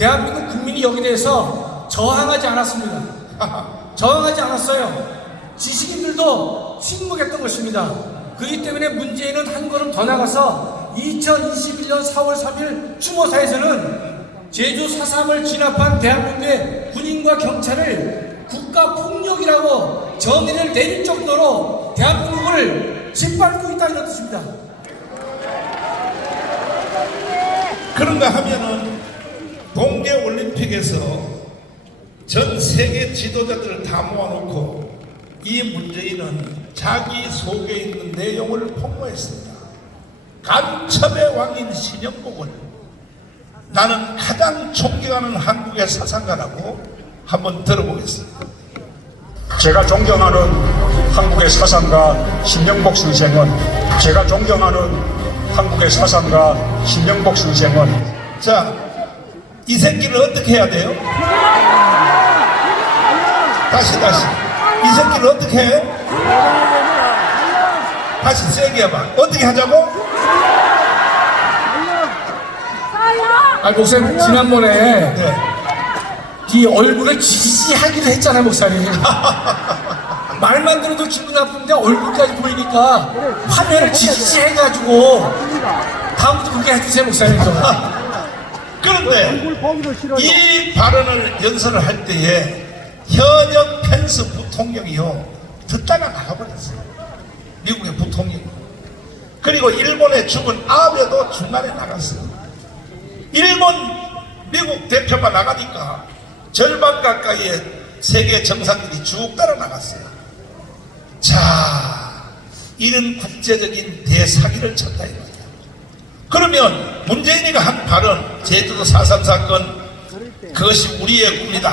대한민국 국민이 여기에 대해서 저항하지 않았습니다. 저항하지 않았어요. 지식인들도 침묵했던 것입니다. 그렇기 때문에 문재인은 한 걸음 더 나가서 2021년 4월 3일 추모사에서는 제주 4.3을 진압한 대한민국의 군인과 경찰을 국가폭력이라고 정의를 내릴 정도로 대한민국을 짓밟고 있다, 이런 뜻입니다. 그런가 하면은 동계올림픽에서 전 세계 지도자들을 다 모아놓고 이 문재인은 자기 속에 있는 내용을 폭로했습니다. 간첩의 왕인 신영복을 나는 가장 존경하는 한국의 사상가라고 한번 들어보겠습니다. 제가 존경하는 한국의 사상가 신영복 선생은 자, 이 새끼를 어떻게 해야 돼요? 다시 이 새끼를 어떻게 해? 다시 세게 해봐. 어떻게 하자고? 아, 목사님 지난번에 네. 이 얼굴을 지지하기도 했잖아요, 목사님. 말만 들어도 기분 나쁜데 얼굴까지 보이니까 화면을 지지해가지고 다음부터 그렇게 해주세요, 목사님. 그런데 이 발언을 연설을 할 때에 현역 펜스 부통령이요 듣다가 나가버렸어요. 미국의 부통령. 그리고 일본에 죽은 아베도 중간에 나갔어요. 일본 미국 대표가 나가니까 절반 가까이의 세계 정상들이 쭉 따라 나갔어요. 자, 이런 국제적인 대사기를 쳤다 이거예요. 그러면 문재인이가 한 발언, 제주도 4.3 사건 그것이 우리의 꿈이다,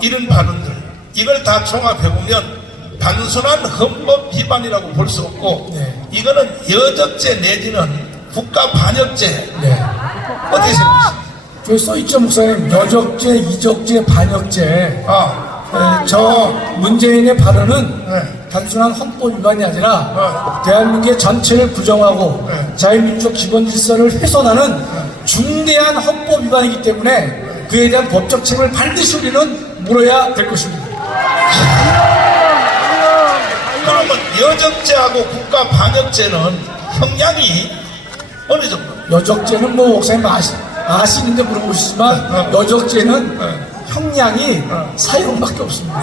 이런 발언들, 이걸 다 종합해보면 단순한 헌법 위반이라고 볼 수 없고, 네. 이거는 여적죄 내지는 국가 반역죄. 네. 어떻게 생각하십니까? 저기 써있죠, 목사님. 여적죄, 이적죄, 반역죄. 저 문재인의 발언은 네. 단순한 헌법 위반이 아니라 네. 대한민국의 전체를 부정하고 네. 자유민주적 기본 질서를 훼손하는 중대한 헌법 위반이기 때문에 그에 대한 법적 책임을 반드시 우리는 물어야 될 것입니다. 그러면 여적죄하고 국가 반역죄는 형량이 어느 정도? 여적죄는 뭐 목사님 아시는데 물어보시지만 여적죄는 형량이 사형밖에 없습니다.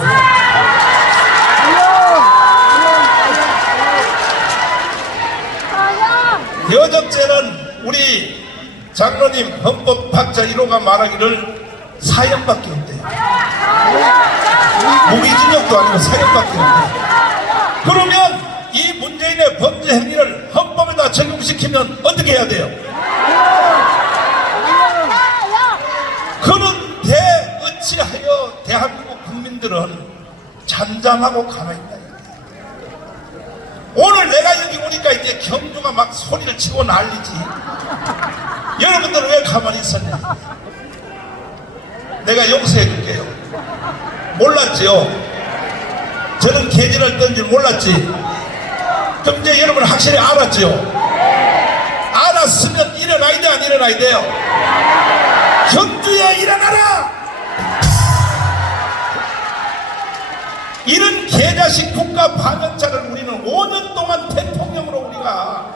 여적죄는 우리 장로님 헌법학자 1호가 말하기를 사형밖에 없대요. 무기징역도 아니고 사형밖에 없대요. 그러면 이 문재인의 범죄 행위를 헌법에다 적용시키면 어떻게 해야 돼요? 그런데 어찌하여 대한민국 국민들은 잠잠하고 가만히 있다. 오늘 내가 여기 오니까 이제 경주가 막 소리를 치고 난리지. 여러분들은 왜 가만히 있었냐? 내가 용서해 줄게요. 몰랐지요? 저는 개진을 떤 줄 몰랐지? 그럼 이제 여러분 확실히 알았지요? 알았으면 일어나야 돼, 안 일어나야 돼요? 경주에 일어나라! 이런 개자식 국가 반역자를 우리는 5년 동안 대통령으로 우리가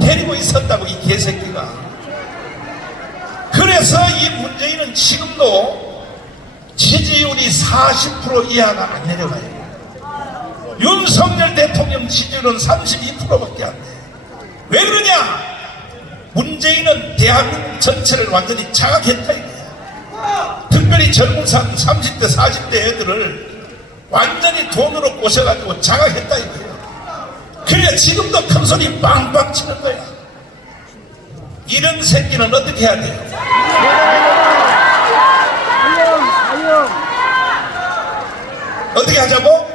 데리고 있었다고, 이 개새끼가. 그래서 이 문재인은 지금도 지지율이 40% 이하가 안 내려가요. 윤석열 대통령 지지율은 32%밖에 안 돼. 왜 그러냐? 문재인은 대한민국 전체를 완전히 장악했다 이거야. 특별히 젊은 30대 40대 애들을 완전히 돈으로 꼬셔가지고 장악했다 이거예요. 그래 지금도 큰 소리 빵빵 치는 거야. 이런 새끼는 어떻게 해야 돼요? 어떻게 하자고?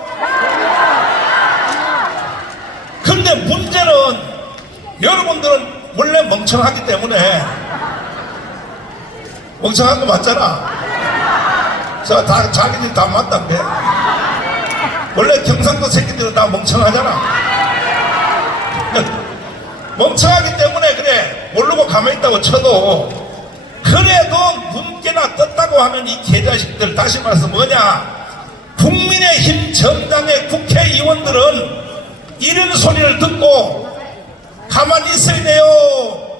근데 문제는 여러분들은 원래 멍청하기 때문에, 멍청한 거 맞잖아. 다 자기들 다 맞다며. 원래 경상도 새끼들은 다 멍청하잖아. 멍청하기 때문에 그래 모르고 가만히 있다고 쳐도, 그래도 하나 떴다고 하는 이 개자식들, 다시 말해서 뭐냐, 국민의힘 정당의 국회의원들은 이런 소리를 듣고 가만히 있어야 돼요.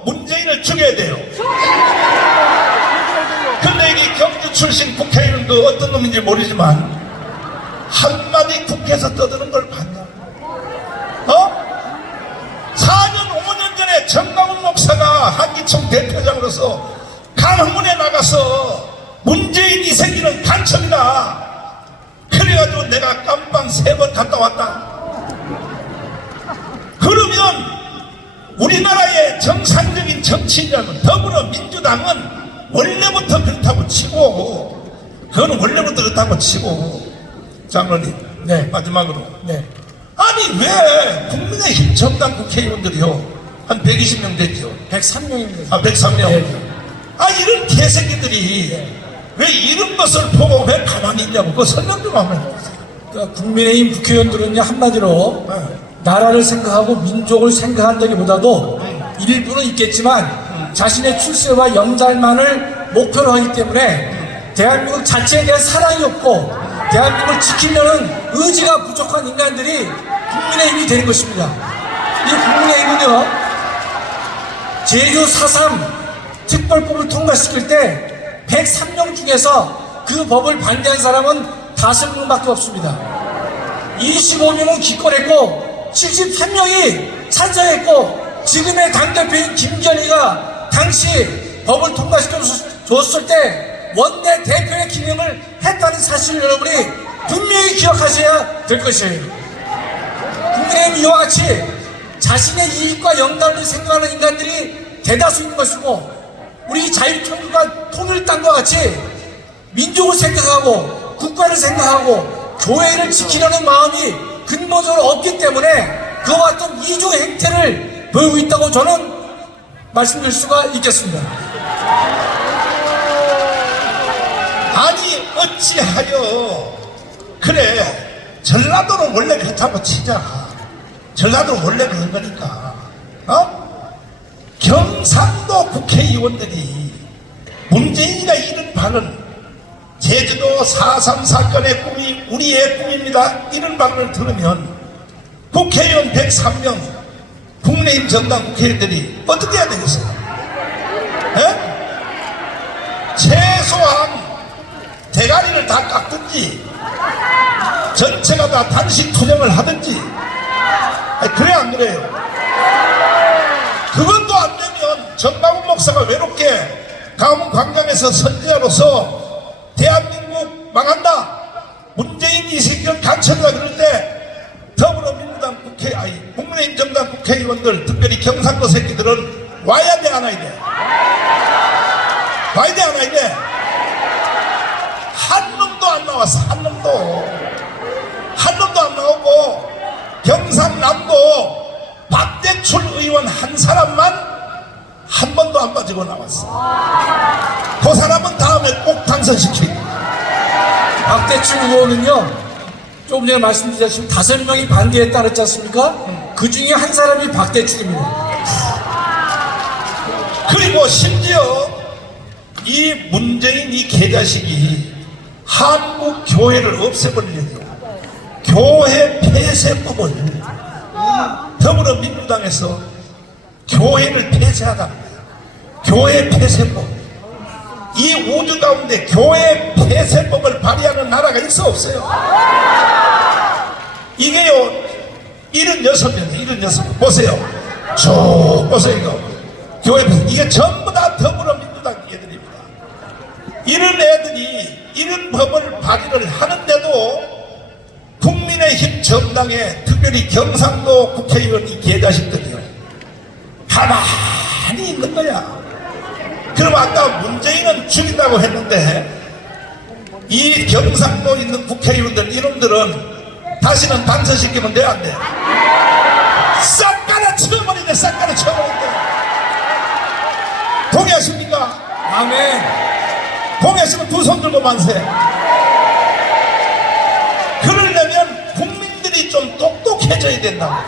문재인을 죽여야 돼요. 근데 이게 경주 출신 국회의원도 어떤 놈인지 모르지만 한마디 국회에서 떠드는 걸 봤냐? 4년 5년 전에 정강훈 목사가 한기총 대표장으로서 강흥문에 나가서 문재인 이 새끼는 간첩이다, 그래가지고 내가 깜빵 3번 갔다 왔다. 그러면 우리나라의 정상적인 정치인이라면 더불어민주당은 원래부터 그렇다고 치고, 그거는 원래부터 그렇다고 치고, 장로님, 네. 마지막으로, 네. 아니 왜 국민의힘 정당 국회의원들이요, 한 120명 됐죠. 103명입니다. 103명. 네. 이런 개새끼들이 왜 이런 것을 보고 왜 가만히 있냐고, 그거 설명 좀 한번 해주세요. 그러니까 국민의힘 국회의원들은요, 한마디로 나라를 생각하고 민족을 생각한다기보다도 일부는 있겠지만 자신의 출세와 영달만을 목표로 하기 때문에 대한민국 자체에 대한 사랑이 없고 대한민국을 지키려는 의지가 부족한 인간들이 국민의힘이 되는 것입니다. 이 국민의힘은요, 제주 4.3 특별법을 통과시킬 때 103명 중에서 그 법을 반대한 사람은 5명밖에 없습니다. 25명은 기권했고 73명이 찬성했고, 지금의 당대표인 김건희가 당시 법을 통과시켜줬을 때 원내 대표의 기능을 했다는 사실을 여러분이 분명히 기억하셔야 될 것이에요. 국민의힘 이와 같이 자신의 이익과 영달을 생각하는 인간들이 대다수인 것이고, 우리 자유통일과 통일당과 같이 민족을 생각하고 국가를 생각하고 교회를 지키려는 마음이 근본적으로 없기 때문에 그와 같은 이중 행태를 보이고 있다고 저는 말씀드릴 수가 있겠습니다. 아니 어찌하여, 그래 전라도는 원래 그렇다고 치자. 전라도는 원래 그런 거니까. 경상도 국회의원들이 문재인이가 이런 발언, 제주도 4.3 사건의 꿈이 우리의 꿈입니다, 이런 발언을 들으면 국회의원 103명, 국민의힘 정당 국회의원들이 어떻게 해야 되겠어요? 최소한 대가리를 다 깎든지 전체가 다 단식 투쟁을 하든지, 그래 안 그래요? 그것도 안 되면 정강훈 목사가 외롭게 강원 광장에서 선지자로서 대한민국 망한다, 문재인 이 새끼는 간첩이다 그럴 때 더불어민주당 국민의힘 정당 국회의원들, 특별히 경상도 새끼들은 와야 돼, 안 와야 돼? 와야 돼, 안 와야 돼? 한 놈도 안 나왔어. 한 놈도 안 나오고, 경상남도 박대출 의원 한 사람만 한 번도 안 빠지고 나왔어. 그 사람은 다음에 꼭 당선시키고. 박대출 의원은요, 조금 전에 말씀드렸지만 5명이 반대했다 그랬지 않습니까? 그 중에 한 사람이 박대출입니다. 그리고 심지어 이 문재인 이 개자식이 한국 교회를 없애버리려고 교회 폐쇄법을 더불어민주당에서 교회를 폐쇄하다, 교회 폐쇄법, 이 우주 가운데 교회 폐쇄법을 발의하는 나라가 있어 없어요? 이게요 76명, 76명 보세요. 쭉 보세요. 이거 교회 폐쇄, 이게 전부 다 더불어민주당 애들입니다. 이런 애들이 이런 법을 발의를 하는데도 국민의힘 정당에, 특별히 경상도 국회의원 이 개자식들이요, 가만히 있는 거야. 그럼 아까 문재인은 죽인다고 했는데 이 경상도 있는 국회의원들, 이놈들은 다시는 당선시키면 돼, 안 돼? 싹 깔아치워버리네, 싹 깔아치워버리네. 동의하십니까? 아멘. 동의하시면 두 손 들고 만세. 그러려면 국민들이 좀 똑똑해져야 된다.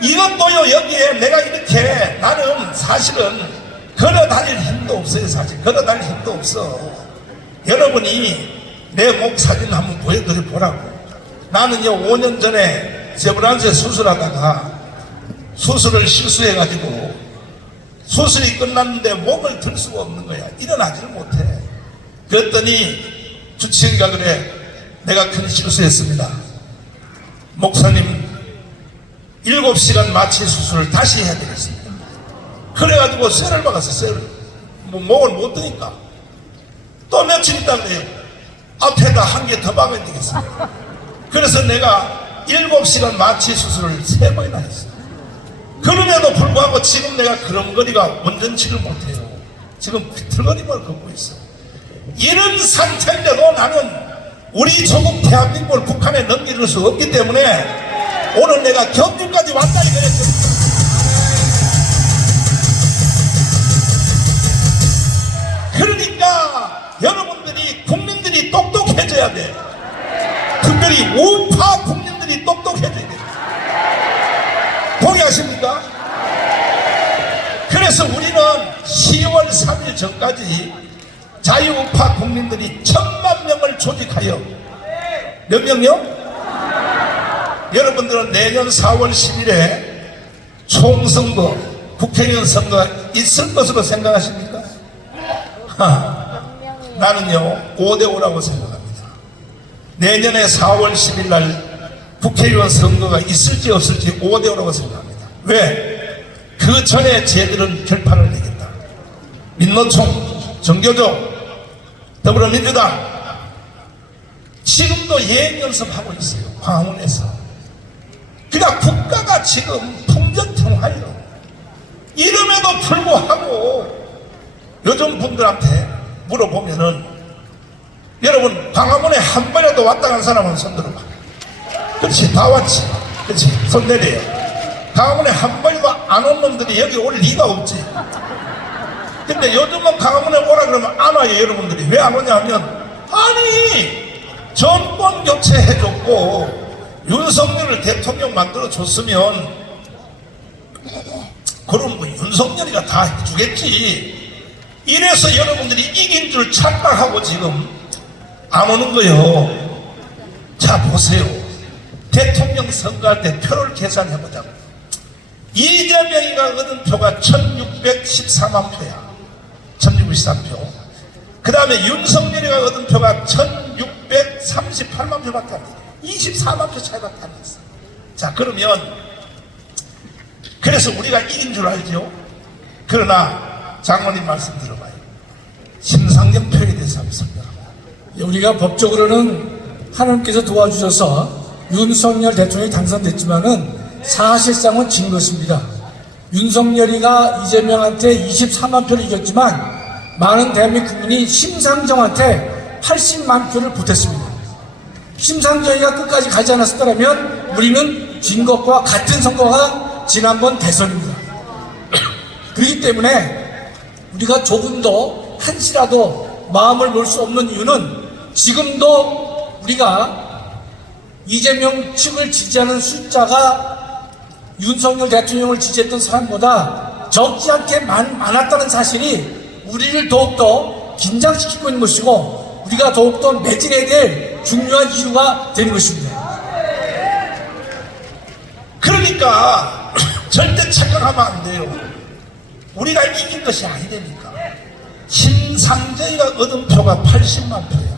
이것도요, 여기에 내가 이렇게, 나는 사실은 그 걸어 다닐 힘도 없어요. 사실 걸어 다닐 힘도 없어. 여러분이 내 목 사진 한번 보여드려 보라고. 나는요 5년 전에 세브란스에 수술하다가 수술을 실수해가지고 수술이 끝났는데 목을 들 수가 없는 거야. 일어나지를 못해. 그랬더니 주치의가 그래, 내가 큰 실수했습니다. 목사님 7시간 마취 수술을 다시 해야 되겠습니다. 그래가지고 쇠를 박았어. 쇠를. 목을 못 드니까 또 며칠 있다 그래요. 앞에다 한 개 더 박아야 되겠습니다. 그래서 내가 7시간 마취 수술을 3번이나 했어. 그럼에도 불구하고 지금 내가 그런거리가 원전치를 못해요. 지금 비틀거림을 걷고 있어. 이런 상태인데도 나는 우리 조국 대한민국을 북한에 넘길 수 없기 때문에 오늘 내가 경주까지 왔다 이거였죠. 그러니까 여러분들이 국민들이 똑똑해져야 돼. 특별히 우파 국민들이 똑똑해져야 돼. 동의하십니까? 그래서 우리는 10월 3일 전까지 자유우파 국민들이 1000만 명을 조직하여 몇 명요? 여러분들은 내년 4월 10일에 총선거, 국회의원 선거가 있을 것으로 생각하십니까? 나는요 5대5라고 생각합니다. 내년에 4월 10일 날 국회의원 선거가 있을지 없을지 5대5라고 생각합니다. 왜? 그 전에 쟤들은 결판을 내겠다. 민노총, 정교조, 더불어민주당 지금도 예행 연습하고 있어요. 광화문에서. 그러니까 국가가 지금 풍전등화예요. 이름에도 불구하고 요즘 분들한테 물어보면은 여러분 광화문에 한 번이라도 왔다 간 사람은 손 들어봐. 그렇지, 다 왔지. 그렇지, 손 내려요. 광화문에 한 번도 안 온 놈들이 여기 올 리가 없지. 근데 요즘은 광화문에 오라 그러면 안 와요. 여러분들이 왜 안 오냐 하면, 아니 정권 교체해줬고 윤석열을 대통령 만들어줬으면 그럼 뭐 윤석열이가 다 해주겠지. 이래서 여러분들이 이긴 줄 착각하고 지금 안 오는 거예요. 자 보세요. 대통령 선거할 때 표를 계산해보자고. 이재명이가 얻은 표가 1614만 표야. 1613표. 그 다음에 윤석열이가 얻은 표가 1638만 표밖에 안 돼. 24만 표 차이밖에 안 됐어. 자 그러면 그래서 우리가 이긴 줄 알죠. 그러나 장모님 말씀 들어봐요. 심상정 표에 대해서 한번 설명합니다. 우리가 법적으로는 하나님께서 도와주셔서 윤석열 대통령이 당선됐지만은 사실상은 진 것입니다. 윤석열이가 이재명한테 24만 표를 이겼지만 많은 대한민국 국민이 심상정한테 80만 표를 보탰습니다. 심상정이가 끝까지 가지 않았었다면 우리는 진 것과 같은 선거가 지난번 대선입니다. 그렇기 때문에 우리가 조금 더 한시라도 마음을 놓을 수 없는 이유는 지금도 우리가 이재명 측을 지지하는 숫자가 윤석열 대통령을 지지했던 사람보다 적지 않게 많았다는 사실이 우리를 더욱더 긴장시키고 있는 것이고 우리가 더욱더 매진해야 될 중요한 이유가 되는 것입니다. 그러니까 절대 착각하면 안 돼요. 우리가 이긴 것이 아니니까. 심상정이가 얻은 표가 80만 표야.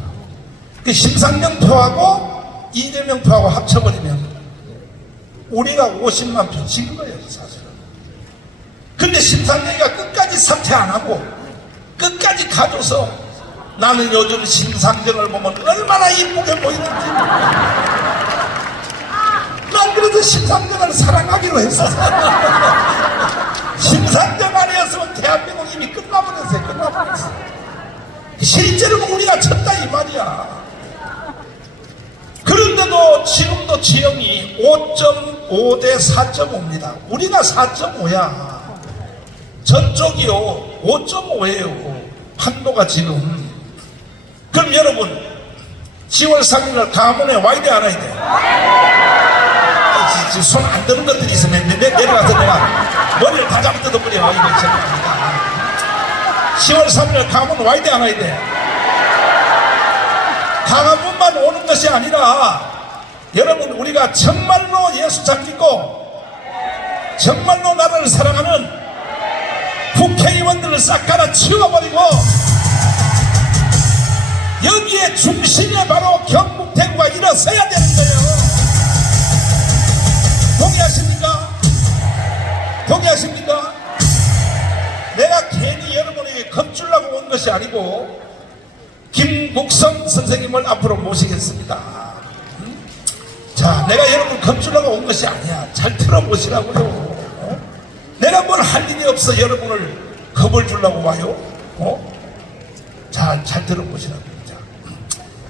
그 심상정 표하고 이재명 표하고 합쳐버리면 우리가 50만 표 진 거예요, 사실은. 근데 심상정이가 끝까지 사퇴 안 하고 끝까지 가줘서 나는 요즘 심상정을 보면 얼마나 이쁘게 보이는지. 난 그래서 심상정을 사랑하기로 했어. 심상정 아니었으면 대한민국 이미 끝나버렸어요. 끝나버렸어. 실제로 우리가 졌다 이 말이야. 그런데도 지금도 지형이 5.5 대 4.5입니다. 우리가 4.5야. 저쪽이요 5.5예요. 판도가 지금. 그럼 여러분 10월 3일날 강화문에 와야 돼 안 와야 돼? 손 안 드는 것들이 있으면 내려가서 내가 머리를 다 잡아 뜯어버려. 이거 10월 3일 강화문 와야 돼, 안 와야 돼? 강화문만 오는 것이 아니라 여러분, 우리가 정말로 예수 잘 믿고 정말로 나라를 사랑하는 국회의원들을 싹 갈아 치워버리고 여기에 중심에 바로 경북 대구가 일어서야 되는 거예요. 동의하십니까? 동의하십니까? 내가 괜히 여러분에게 겁주려고 온 것이 아니고 김묵성 선생님을 앞으로 모시겠습니다. 자, 내가 여러분 겁주려고 온 것이 아니야. 잘 들어보시라고요. 내가 뭘 할 일이 없어 여러분을 겁을 주려고 와요. 자, 잘 들어보시라고. 자,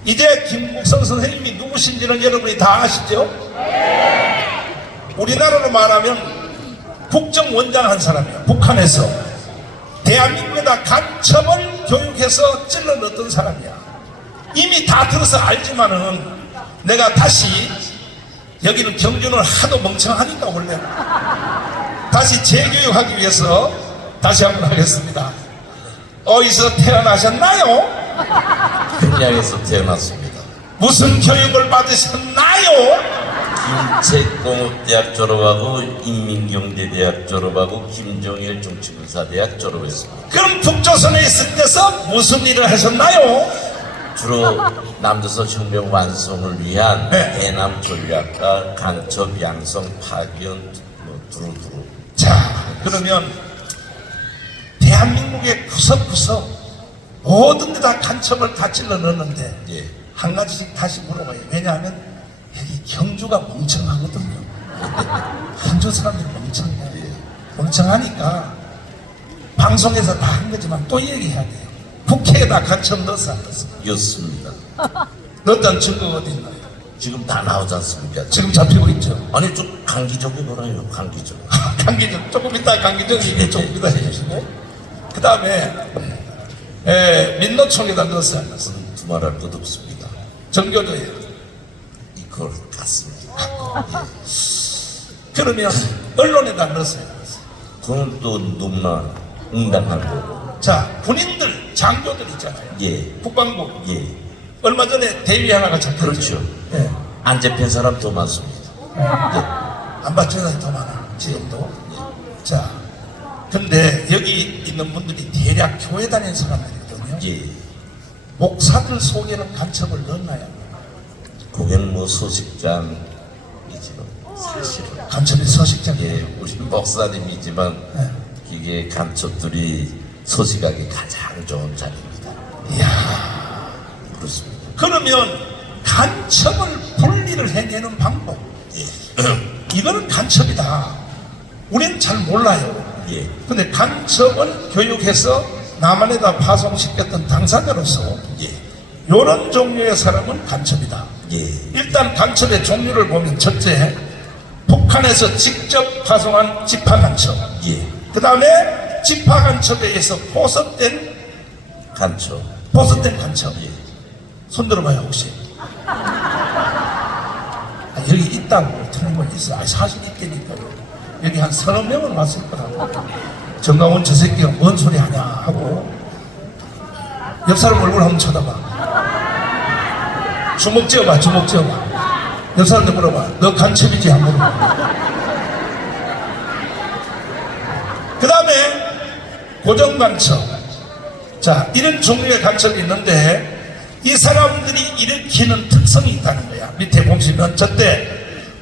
이제 김묵성 선생님이 누구신지는 여러분이 다 아시죠? 우리나라로 말하면 국정원장 한 사람이야. 북한에서 대한민국에다 간첩을 교육해서 찔러 넣었던 사람이야. 이미 다 들어서 알지만은 내가 다시 여기는 경주는 하도 멍청하니까 원래 다시 재교육하기 위해서 다시 한번 하겠습니다. 어디서 태어나셨나요? 평양에서 태어났습니다. 무슨 교육을 받으셨나요? 김책공업대학 졸업하고 인민경제대학 졸업하고 김종일 정치군사대학 졸업했습니다. 그럼 북조선에 있을 때서 무슨 일을 하셨나요? 주로 남조선 혁명 완성을 위한 네. 대남 전략과 간첩 양성 파견 두루두루. 자, 그러면 대한민국의 구석구석 모든 데다 간첩을 다 찔러 넣었는데 예. 한 가지씩 다시 물어봐요. 왜냐하면 여기 경주가 멍청하거든요. 한주 사람들이 멍청해. 멍청하니까 방송에서 다 한 거지만 또 얘기해야 돼요. 국회에다 간첩 넣었어 안 넣었어? 였습니다. 넣었다는 증거가 어디 있나요? 지금 다 나오지 않습니까? 지금 잡히고 있죠. 아니 좀 강기적이 뭐라요? 강기적. 강기정 조금 이따 강기정 얘기 조금 이따 해주시고 그 다음에 민노총에다 넣었어 안 넣었어? 두말할 것 없습니다. 정교조예요. 이걸 같습니다. 그러면 언론에다 넣었어요 안 넣었어요? 그건 또 너무나 응당한 거고. 자, 군인들 장교들 있잖아요. 예. 국방부 예. 얼마 전에 대위 하나가 잡혔죠. 그렇죠. 예. 안 잡힌 사람 더 많습니다. 안 받는 사람이 더 많아 지금도. 자, 근데 여기 있는 분들이 대략 교회 다니는 사람들이거든요. 예. 목사들 속에는 간첩을 넣나요? 그건 뭐 소식장이지만 사실은 간첩이 서식장이에요. 예, 우리 목사님이지만 네. 이게 간첩들이 소식하기 가장 좋은 자리입니다. 이야. 그렇습니다. 그러면 간첩을 분리를 해내는 방법. 이거는 간첩이다. 우리는 잘 몰라요. 예. 근데 간첩을 교육해서 남한에다 파송시켰던 당사자로서 예. 이런 종류의 사람은 간첩이다. 예. 일단 간첩의 종류를 보면 첫째, 북한에서 직접 파송한 직파간첩. 예. 그 다음에 직파간첩에 의해서 포섭된 간첩. 간첩. 예. 손 들어봐요 혹시. 여기 있다고 틀린 건 있어. 사실 있다니까요. 여기 한 30명은 왔을 거라고. 정강원 저 새끼가 뭔 소리 하냐 하고 옆 사람 얼굴 한번 쳐다봐. 주먹 쥐어봐. 옆 사람들 물어봐. 너 간첩이지? 안 물어봐. 그 다음에 고정간첩. 자, 이런 종류의 간첩이 있는데 이 사람들이 일으키는 특성이 있다는 거야. 밑에 보시면 저때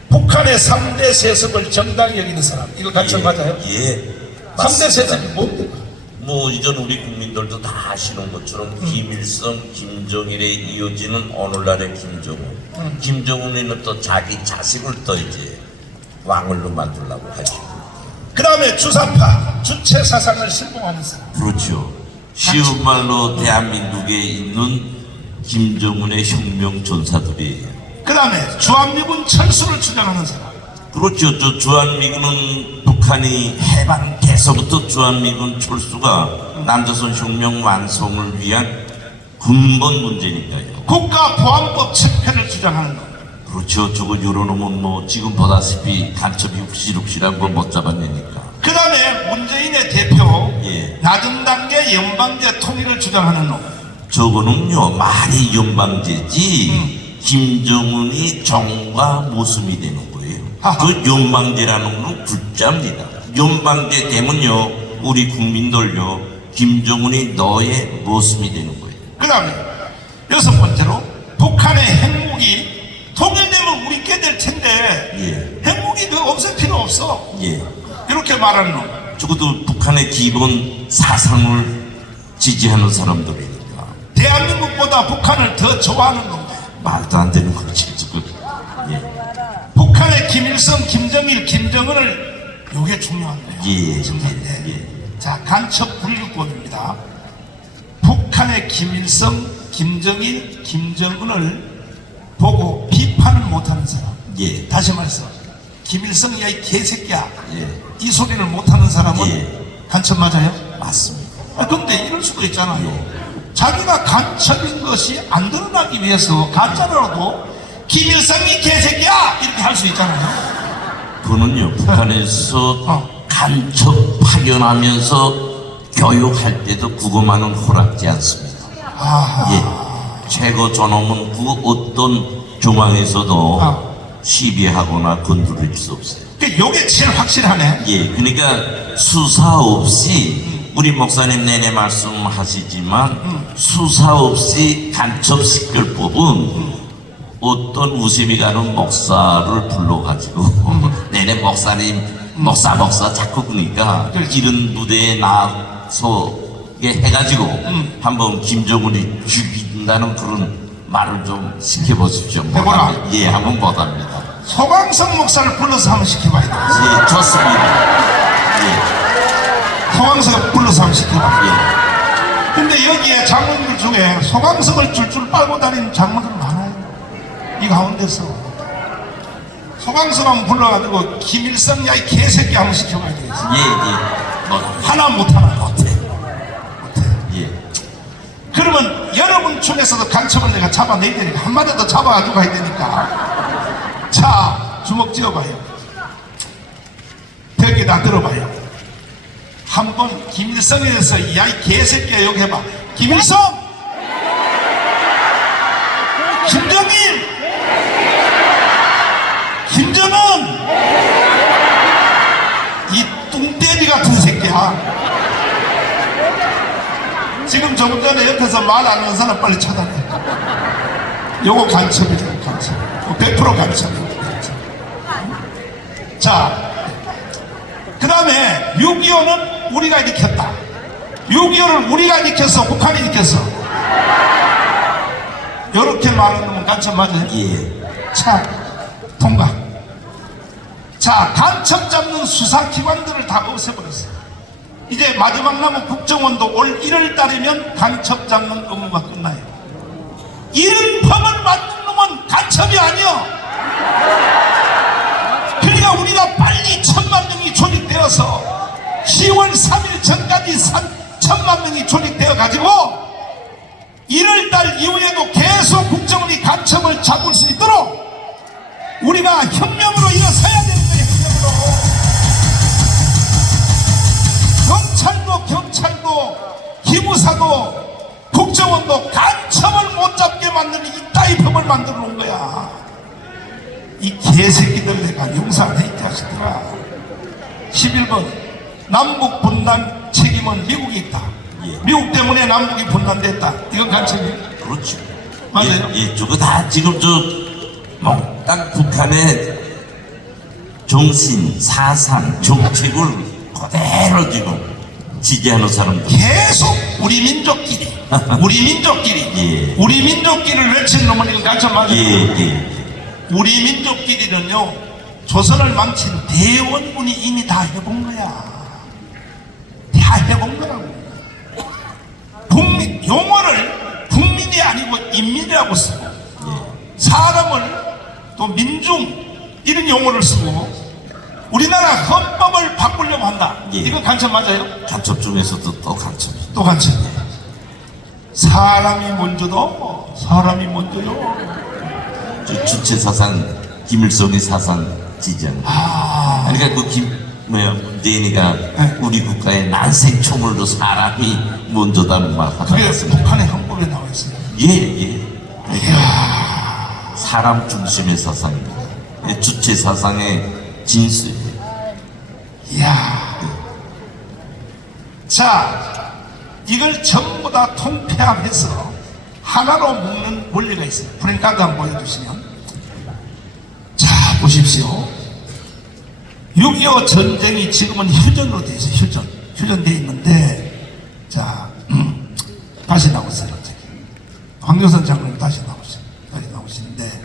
북한의 3대 세습을 정당히 여기는 사람. 이거 간첩 맞아요? 예. 3대 세습이 뭡니까? 뭐 이전 우리 국민들도 다 아시는 것처럼 김일성, 김정일에 이어지는 오늘날의 김정은. 김정은이는 또 자기 자식을 또 이제 왕을로 만들려고 하죠. 그 다음에 주사파, 주체 사상을 실봉하는 사람. 그렇죠. 쉬운 말로 대한민국에 있는 김정은의 혁명 전사들이에요. 그 다음에 주한미군 철수를 주장하는 사람. 그렇죠. 저 주한미군은 북한이 해방돼서부터 주한미군 철수가 남조선 혁명 완성을 위한 근본 문제니까요. 국가보안법 집회를 주장하는 것. 그렇죠. 저거 열어놓으면 뭐 지금 보다시피 간첩이 욱실욱실한 거 못 잡아내니까. 그 다음에 문재인의 대표 예. 낮은 단계 북한의 연방제 통일을 주장하는 놈. 저거는요 말이 연방제지 김정은이 정과 모순이 되는 거예요. 하하. 그 연방제라는 건 글자입니다. 연방제 되면요 우리 국민들요 김정은이 너의 모순이 되는 거예요. 그 다음에 여섯 번째로 북한의 핵무기 통일되면 우리 꽤 될 텐데 핵무기 그 없을 필요 없어. 예. 이렇게 말하는 놈. 적어도 북한의 기본 사상을 지지하는 사람들이니까 대한민국보다 북한을 더 좋아하는 놈. 말도 안 되는 거지 지금. 예. 북한의 김일성, 김정일, 김정은을 요게 중요한 거예요. 예. 중요한데. 예. 자, 간첩 분류법입니다. 북한의 김일성, 김정일, 김정은을 보고 비판을 못하는 사람. 예. 다시 말해서 김일성 야이 개새끼야. 예. 이 소리를 못하는 사람은 예. 간첩 맞아요? 맞습니다. 근데 이럴 수도 있잖아요. 자기가 간첩인 것이 안 드러나기 위해서 가짜로라도 김일성이 개새끼야 이렇게 할 수 있잖아요. 그는요 북한에서 간첩 파견하면서 교육할 때도 그것만은 허락지 않습니다. 예. 최고 존엄은 그 어떤 중앙에서도 시비하거나 건드릴 수 없어요. 요게 제일 확실하네. 예, 그러니까 수사 없이 우리 목사님 내내 말씀하시지만 수사 없이 간첩식별법은 어떤 의심이 가는 목사를 불러가지고 내내 목사님 목사 자꾸 그러니까 이런 무대에 나서게 해가지고 한번 김정은이 죽인다는 그런 말을 좀 시켜보십시오. 해보라. 예, 한번 못합니다. 소강성 목사를 불러서 한번 시켜봐야 돼. 예, 좋습니다. 예, 소강성을 불러서 한번 시켜봐. 예. 근데 여기에 장로들 중에 소강성을 줄줄 빨고 다니는 장로들 많아요. 이 가운데서 소강성 한번 불러가지고 김일성 야이 개새끼 한번 시켜봐야 되겠어. 예, 예. 못합니다. 하나 못하나 못해. 예. 그러면 여러분 중에서도 간첩을 내가 잡아내야 되니까 한마디 더 잡아가지고 가야 되니까. 자, 주먹 쥐어봐요. 벽에다 들어봐요. 한번 김일성에 대해서 야이 개새끼야 욕해봐. 김일성! 김정일! 김정은! 이 뚱떼비 같은 새끼야. 지금 조금 전에 옆에서 말 안 하는 사람 빨리 차단해. 요거 간첩이죠, 간첩. 100% 간첩이에요. 자, 그 다음에 6.25는 우리가 일으켰다. 6.25를 우리가 일으켰어, 북한이 일으켰어. 요렇게 말하는 건 간첩 맞아요? 예. 자, 통과. 자, 간첩 잡는 수사기관들을 다 없애버렸어요. 이제 마지막 남은 국정원도 올 1월 달이면 간첩 잡는 업무가 끝나요. 이런 법을 만든 놈은 간첩이 아니야. 그러니까 우리가 빨리 1,000만 명이 조직되어서 10월 3일 전까지 1,000만 명이 조직되어 가지고 1월 달 이후에도 계속 국정원이 간첩을 잡을 수 있도록 우리가 혁명으로 일어서야 되는 거예요. 경찰도 기무사도 국정원도 간첩을 못 잡게 만드는 이따위 법을 만들어 놓은 거야. 이 개새끼들 내가 용서 안 해, 이 자식들아. 11번 남북 분단 책임은 미국이 있다. 예. 미국 때문에 남북이 분단됐다. 이건 간첩이에요. 그렇죠. 맞아요. 예, 예, 저거 다 지금 딱 북한의 정신, 사상, 정책을 그대로 지금 지지하는 사람들. 계속 우리 민족끼리 예. 우리 민족끼리를 외치는 놈은 이건 간첩 맞아요. 예, 예. 우리 민족끼리는요 조선을 망친 대원군이 이미 다 해본 거야. 다 해본 거라고. 용어를 국민이 아니고 인민이라고 쓰고 사람을 또 민중 이런 용어를 쓰고 우리나라 헌법을 바꾸려고 한다. 예. 이거 간첩 맞아요? 간첩 중에서도 또 간첩이. 또 간첩이에요. 사람이 먼저도 사람이 먼저요. 저 주체 사상, 김일성의 사상 지지하는. 그러니까 그 뭐야 문재인이가 우리 국가의 난생 초물도 사람이 먼저다는 말 하잖아. 그래서 북한의 헌법에 나와 있어요. 예. 사람 중심의 사상입니다. 주체 사상의 진수예요. 이야. 자, 이걸 전부 다 통폐합해서 하나로 묶는 원리가 있어요. 프랭카드 한번 보여주시면. 자, 보십시오. 6.25 전쟁이 지금은 휴전으로 되어 있어요. 휴전되어 있는데, 자, 다시 나오세요. 황교선 장관님 다시 나오시는데,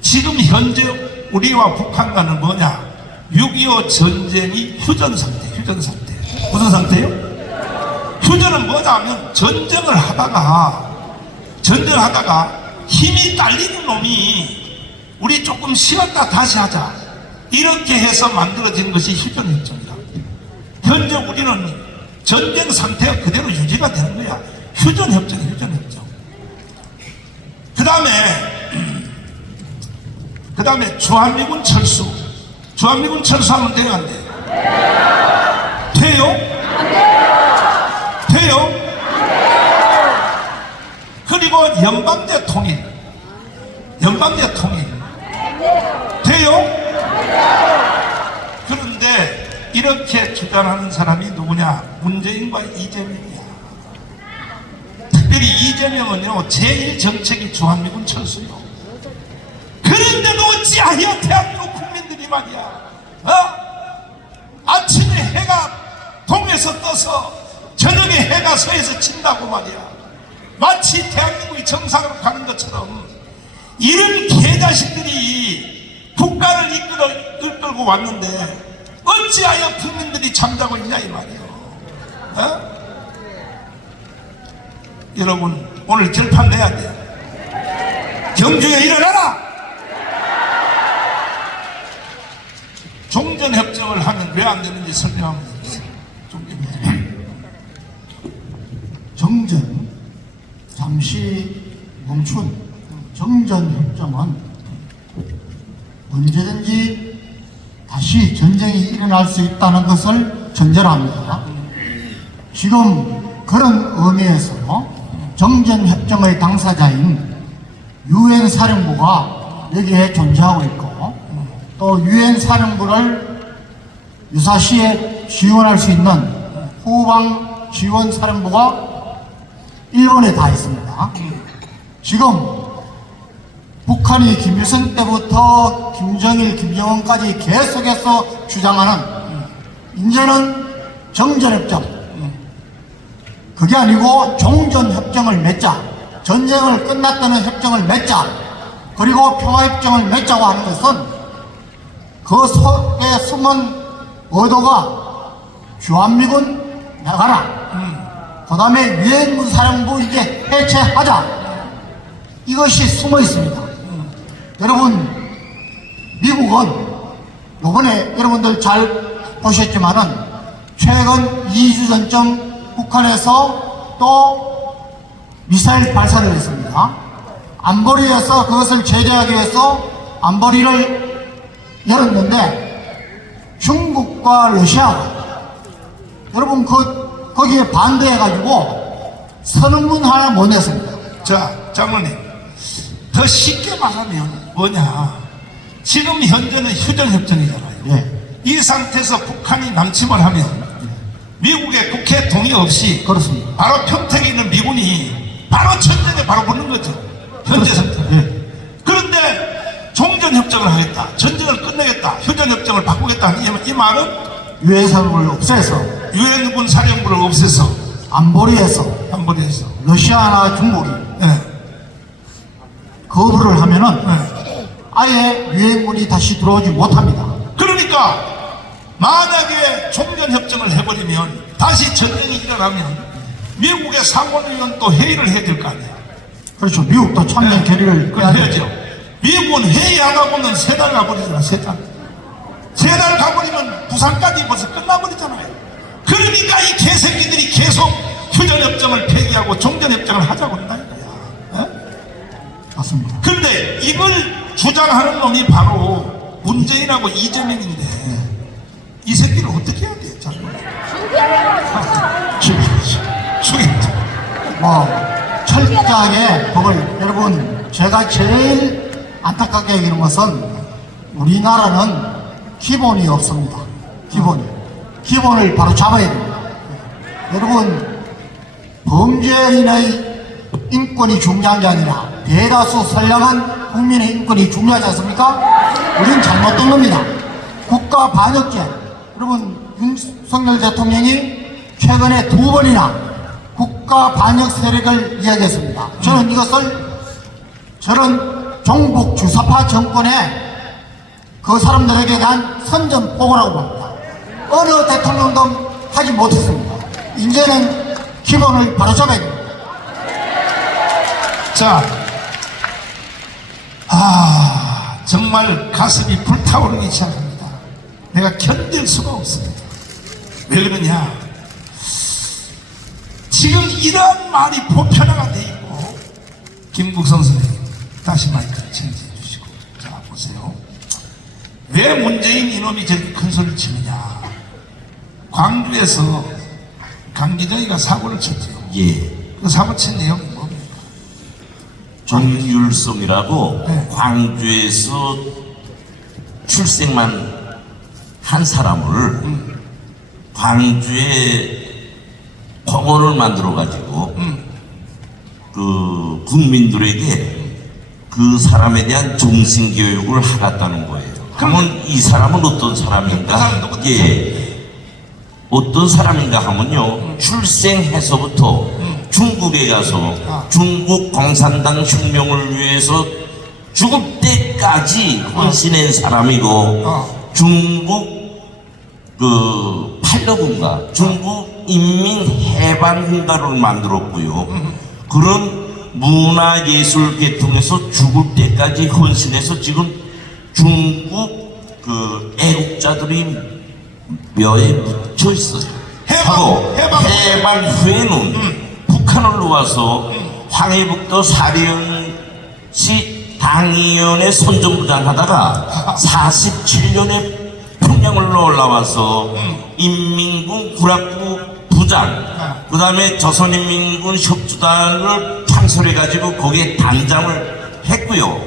지금 현재 우리와 북한 간은 뭐냐? 6.25 전쟁이 휴전 상태. 무슨 상태예요? 휴전은 뭐냐면 전쟁을 하다가 힘이 딸리는 놈이 우리 조금 쉬었다 다시 하자. 이렇게 해서 만들어진 것이 휴전협정이다. 현재 우리는 전쟁 상태가 그대로 유지가 되는 거야. 휴전협정이야, 휴전협정. 그 다음에 주한미군 철수하면 돼요, 안 돼요? 돼요? 돼요? 그리고 연방제 통일 돼요? 그런데 이렇게 주장하는 사람이 누구냐? 문재인과 이재명이야. 특별히 이재명은요, 제1정책이 주한미군 철수요. 그런데도 어찌하여 대한민국 국민들이 말이야, 아침에 해가 동에서 떠서 저녁에 해가 서에서 진다고 말이야. 마치 대한민국이 정상으로 가는 것처럼 이런 개자식들이 국가를 이끌고 왔는데 어찌하여 국민들이 잠자고 있냐 이 말이에요. 여러분 오늘 결판 내야 돼요. 경주에 일어나라. 종전협정을 하면 왜 안 되는지 설명하면 되겠어요. 정전, 잠시 멈춘 정전협정은 언제든지 다시 전쟁이 일어날 수 있다는 것을 전제로 합니다. 지금 그런 의미에서 정전협정의 당사자인 유엔 사령부가 여기에 존재하고 있고, 또 유엔 사령부를 유사시에 지원할 수 있는 후방 지원 사령부가 일본에 다 있습니다. 지금 북한이 김일성 때부터 김정일, 김정은까지 계속해서 주장하는 이제는 정전협정, 그게 아니고 종전협정을 맺자, 전쟁을 끝났다는 협정을 맺자, 그리고 평화협정을 맺자고 하는 것은 그 속에 숨은 의도가 주한미군 나가라, 그 다음에 유엔군 사령부 이제 해체하자, 이것이 숨어 있습니다. 여러분, 미국은 이번에 여러분들 잘 보셨지만은 최근 2주 전쯤 북한에서 또 미사일 발사를 했습니다. 안보리에서 그것을 제재하기 위해서 안보리를 열었는데 중국과 러시아가 여러분 거기에 반대해가지고 선언문 하나 못 냈습니다. 자, 장로님, 더 쉽게 말하면 뭐냐? 지금 현재는 휴전협정이잖아요. 예, 이 상태에서 북한이 남침을 하면 미국의 국회 동의 없이 그렇습니다. 바로 평택에 있는 미군이 바로 전쟁에 바로 붙는 거죠. 현재 상태. 예. 그런데 종전협정을 하겠다, 전쟁을 끝내겠다, 휴전협정을 바꾸겠다 하는 이 말은 유엔 사령부를 없애서 유엔군 사령부를 없애서 안보리에서 한번에서 러시아나 중국이 거부를 하면은 아예 유엔군이 다시 들어오지 못합니다. 그러니까 만약에 종전협정을 해버리면 다시 전쟁이 일어나면 미국의 상원의원 또 회의를 해야 될 거 아니에요. 그렇죠. 미국도 참여 결의를 그걸 해야죠. 미국은 회의하다 보면 3달 가버리잖아. 3달. 3달 가버리면 부산까지 벌써 끝나버리잖아요. 그러니까 이 개새끼들이 계속 휴전협정을 폐기하고 종전협정을 하자고 한다 이거야. 맞습니다. 그런데 이걸 주장하는 놈이 바로 문재인하고 이재명인데, 이 새끼를 어떻게 해야 돼? 죽이죠. 뭐 철저하게 법을 여러분 제가 제일 안타깝게 여기는 것은 우리나라는 기본이 없습니다. 기본을 바로 잡아야 됩니다. 여러분 범죄인의 인권이 중요한 게 아니라 대다수 선량한 국민의 인권이 중요하지 않습니까? 우리는 잘못된 겁니다. 국가 반역죄. 여러분 윤석열 대통령이 최근에 2번이나 국가 반역 세력을 이야기했습니다. 저는 이것을 저런 종북 주사파 정권의 그 사람들에게 대한 선전포고라고 봅니다. 어느 대통령도 하지 못했습니다. 이제는 기본을 바로 잡아야 됩니다. 자, 정말 가슴이 불타오르기 시작합니다. 내가 견딜 수가 없습니다. 왜 그러냐? 지금 이러한 말이 보편화가 돼 있고, 김국선 선생님 다시 마이크를 체인지해 주시고, 자 보세요. 왜 문재인 이놈이 저렇게 큰 소리를 치느냐? 광주에서 강기정이가 사고를 쳤죠. 예. 그 사고 친 내용이 뭡니까? 정율성이라고 네. 광주에서 출생만 한 사람을 광주에 공원을 만들어 가지고 그 국민들에게 그 사람에 대한 정신 교육을 하겠다는 거예요. 그러면 이 사람은 어떤 사람인가? 어떤 사람인가 하면요, 출생해서부터 중국에 가서 중국 공산당 혁명을 위해서 죽을 때까지 헌신한 사람이고, 중국 그 팔로군가 중국 인민해방군가를 만들었고요. 그런 문화예술 계통에서 죽을 때까지 헌신해서 지금 중국 그 애국자들이 묘에 묻혀 있어요. 해방 후에는 북한을 놓아서 황해북도 사령시 당위원회 선정부장 하다가 47년에 평양을 올라와서 인민군 구락부 부장, 그 다음에 조선인민군 협주단을 창설해가지고 거기에 단장을 했고요.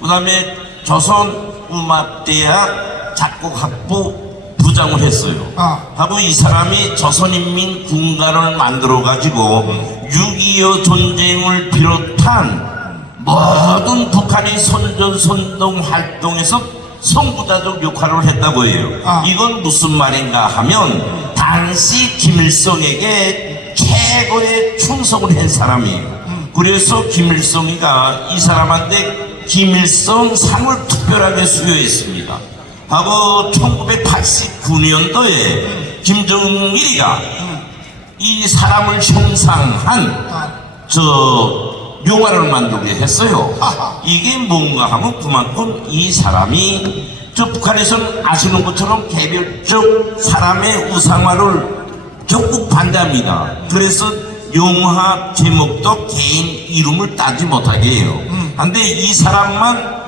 그 다음에 조선음악대학 작곡학부 부장을 했어요. 하고 이 사람이 조선인민 군가를 만들어가지고 6.25 전쟁을 비롯한 모든 북한의 선전선동 활동에서 선구자적 역할을 했다고 해요. 이건 무슨 말인가 하면 당시 김일성에게 최고의 충성을 한 사람이에요. 그래서 김일성이가 이 사람한테 김일성 상을 특별하게 수여했습니다. 하고 1989년도에 김정일이가 이 사람을 형상한 영화를 만들게 했어요. 이게 뭔가 하면 그만큼 이 사람이 북한에서는 아시는 것처럼 개별적 사람의 우상화를 적극 반대합니다. 그래서 영화 제목도 개인 이름을 따지 못하게 해요. 근데 이 사람만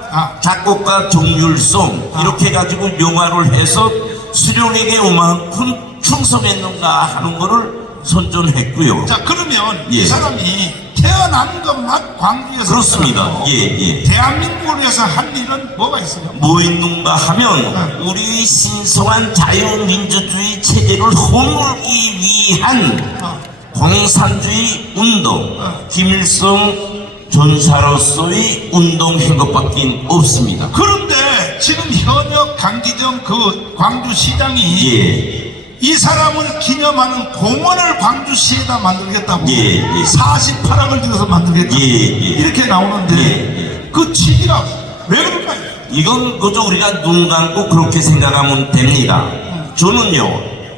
작곡가 정율성 이렇게 해가지고 영화를 해서 수령에게 요만큼 충성했는가 하는 거를 선전했고요. 자, 그러면 예. 이 사람이 태어난 것만 광주에서 그렇습니다. 예. 대한민국을 위해서 한 일은 뭐가 있어요? 뭐 있는가 하면 우리 신성한 자유민주주의 체제를 허물기 위한 공산주의 운동, 김일성 전사로서의 운동한 것밖에 없습니다. 그런데 지금 현역 강기정 그 광주시장이 예. 이 사람을 기념하는 공원을 광주시에다 만들겠다고 예. 48억을 들여서 만들겠다고 예. 이렇게 나오는데 예. 그 취지가 왜 그럴까요? 이건 그저 우리가 눈 감고 그렇게 생각하면 됩니다. 저는요,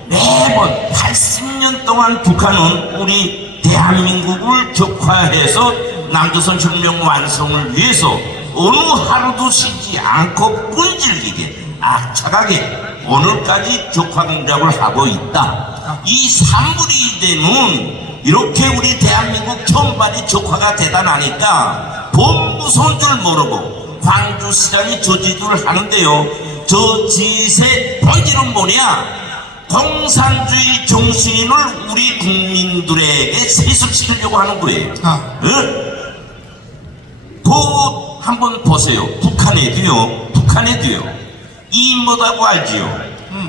매번 80년 동안 북한은 우리 대한민국을 격화해서 남조선 혁명 완성을 위해서 어느 하루도 쉬지 않고 끈질기게 악착하게 오늘까지 격화 공작을 하고 있다. 이 3분의 2대는 이렇게 우리 대한민국 전반이 격화가 대단하니까 본무서운 줄 모르고 광주시장이 저지도를 하는데요. 저 짓의 본질은 뭐냐? 공산주의 정신을 우리 국민들에게 세습시키려고 하는 거예요. 응? 그 한번 보세요. 북한에도요. 이인모다고 알지요?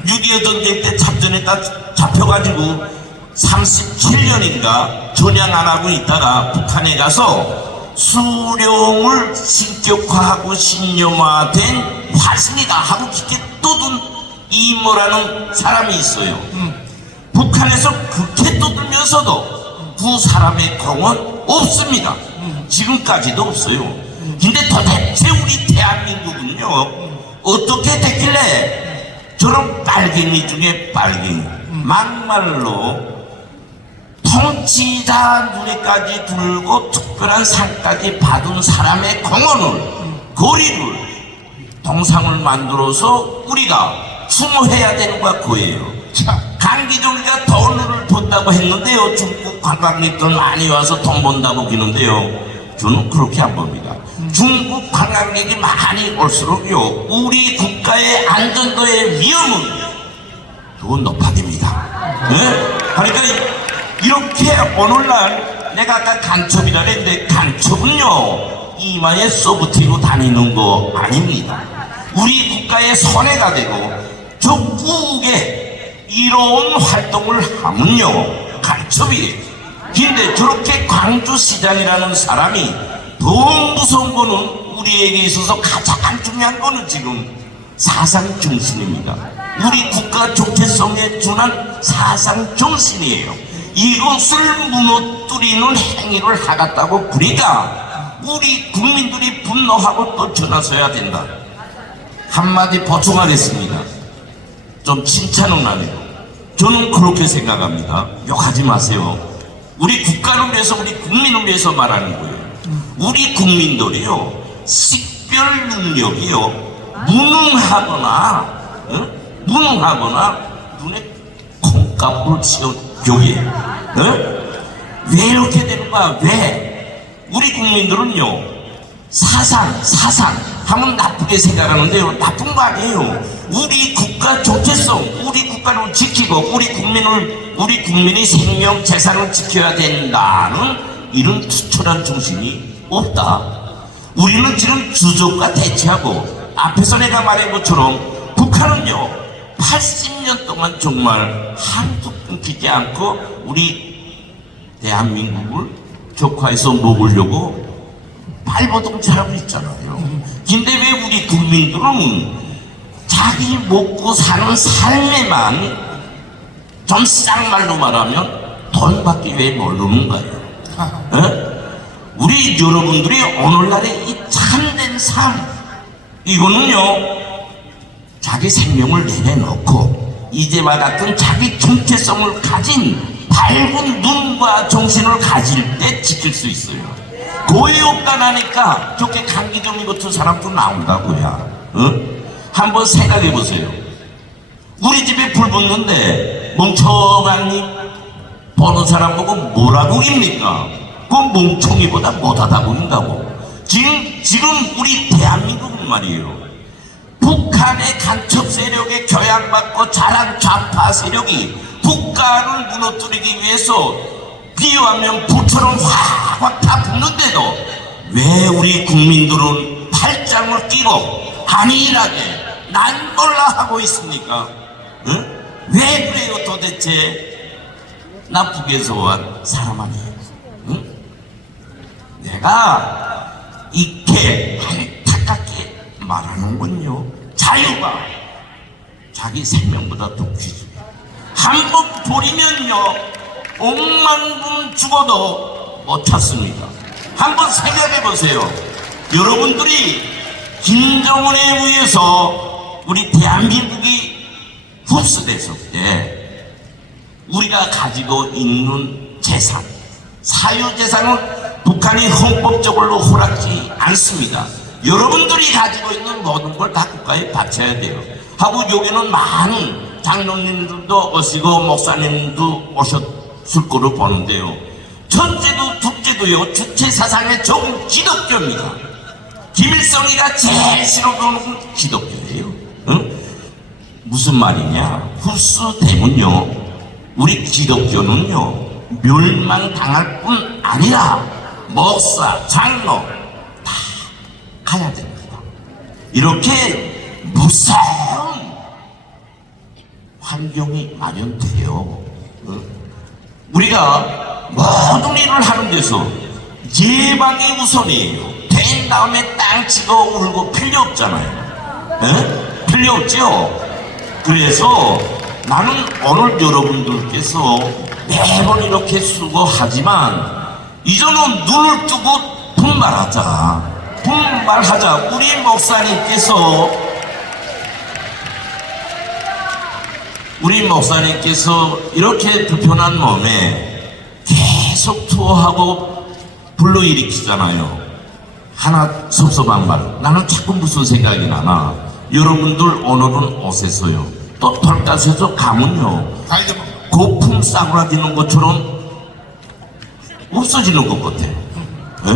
6.25 전쟁 때 참전했다 잡혀가지고 37년인가 전향 안 하고 있다가 북한에 가서 수령을 신격화하고 신념화된 화신이다 하고 깊게 떠든 이인모라는 사람이 있어요. 북한에서 그렇게 떠들면서도 그 사람의 공은 없습니다. 지금까지도 없어요. 근데 도대체 우리 대한민국은요, 어떻게 됐길래 저런 빨갱이 중에 빨갱이, 막말로 통치자 눈에까지 들고 특별한 상까지 받은 사람의 공헌을, 거리를, 동상을 만들어서 우리가 추모해야 되는 거야, 그거예요. 강기종이가 돈을 번다고 했는데요. 중국 관광객들 많이 와서 돈 번다고 기는데요. 저는 그렇게 안 봅니다. 중국 관광객이 많이 올수록요, 우리 국가의 안전도의 위험은 더 높아집니다. 네? 그러니까 이렇게 오늘날 내가 아까 간첩이라 했는데 간첩은요, 이마에 쏘부티고 다니는 거 아닙니다. 우리 국가의 손해가 되고 적국에 이로운 활동을 하면요, 간첩이에요. 근데 저렇게 광주시장이라는 사람이 더 무서운 거는 우리에게 있어서 가장 중요한 거는 지금 사상 정신입니다. 우리 국가 정체성에 준한 사상 정신이에요. 이것을 무너뜨리는 행위를 하겠다고 그러니까 우리 국민들이 분노하고 또 전화서야 된다. 한마디 보충하겠습니다. 좀 칭찬은 하네요. 저는 그렇게 생각합니다. 욕하지 마세요. 우리 국가를 위해서, 우리 국민을 위해서 말하는 거예요. 우리 국민들이요, 식별 능력이요, 무능하거나 눈에 콩가루를 치워 교회. 왜 이렇게 되는 거야? 왜? 우리 국민들은요, 사상 하면 나쁘게 생각하는데요, 나쁜 거 아니에요. 우리 국가 정체성, 우리 국가를 지키고 우리 국민의 생명 재산을 지켜야 된다는 이런 투철한 정신이 없다. 우리는 지금 주적과 대치하고, 앞에서 내가 말한 것처럼 북한은요, 80년 동안 정말 하루도 끊기지 않고 우리 대한민국을 격화해서 먹으려고 발버둥치하고 있잖아요. 근데 왜 우리 국민들은 자기 먹고 사는 삶에만, 좀 쌍말로 말하면 돈밖에 왜 모르는가요? 우리 여러분들이 오늘날의 이 참된 삶, 이거는요, 자기 생명을 내려놓고 이제와 같은 자기 정체성을 가진 밝은 눈과 정신을 가질 때 지킬 수 있어요. 고에 없다나니까 저렇게 강기정이 같은 사람도 나온다고야. 한번 생각해 보세요. 우리 집에 불 붙는데 멍청하니 보는 사람 보고 뭐라고 입니까? 그건 멍청이보다 못하다 보인다고. 지금 우리 대한민국은 말이에요, 북한의 간첩 세력에 교양받고 자란 좌파 세력이 국가를 무너뜨리기 위해서 비유하면 불처럼 확확 다 붙는데도 왜 우리 국민들은 팔짱을 끼고 안일하게 난 몰라 하고 있습니까? 응? 왜 그래요 도대체? 나 북에서 온 사람 아니에요. 응? 내가 이렇게 안타깝게 말하는 건요, 자유가 자기 생명보다 더 귀중해요. 한번 버리면요, 억만분 죽어도 못 찾습니다. 한번 생각해 보세요. 여러분들이 김정은에 의해서 우리 대한민국이 흡수됐을 때 우리가 가지고 있는 재산, 사유재산은 북한이 헌법적으로 허락지 않습니다. 여러분들이 가지고 있는 모든 걸 다 국가에 바쳐야 돼요. 하고 여기는 많은 장로님들도 오시고 목사님도 오셨을 거로 보는데요, 첫째도 둘째도요, 주체 사상에 적은 기독교입니다. 김일성이가 제일 싫어하는 건 기독교예요. 응? 무슨 말이냐? 흡수 되면요, 우리 기독교는요, 멸망당할 뿐 아니라 목사, 장로 다 가야 됩니다. 이렇게 무서운 환경이 마련돼요. 우리가 모든 일을 하는 데서 예방이 우선이에요. 된 다음에 땅 치고 울고 필요 없잖아요. 에? 필요 없죠? 그래서 나는 오늘 여러분들께서 매번 이렇게 수고하지만 이제는 눈을 뜨고 분발하자. 우리 목사님께서 이렇게 불편한 몸에 계속 투어하고 불러일으키잖아요. 하나 섭섭한 말, 나는 자꾸 무슨 생각이 나나, 여러분들 오늘은 오세서요, 또 털가에서 가면요, 고풍 싸구라지는 것처럼 없어지는 것 같아. 에?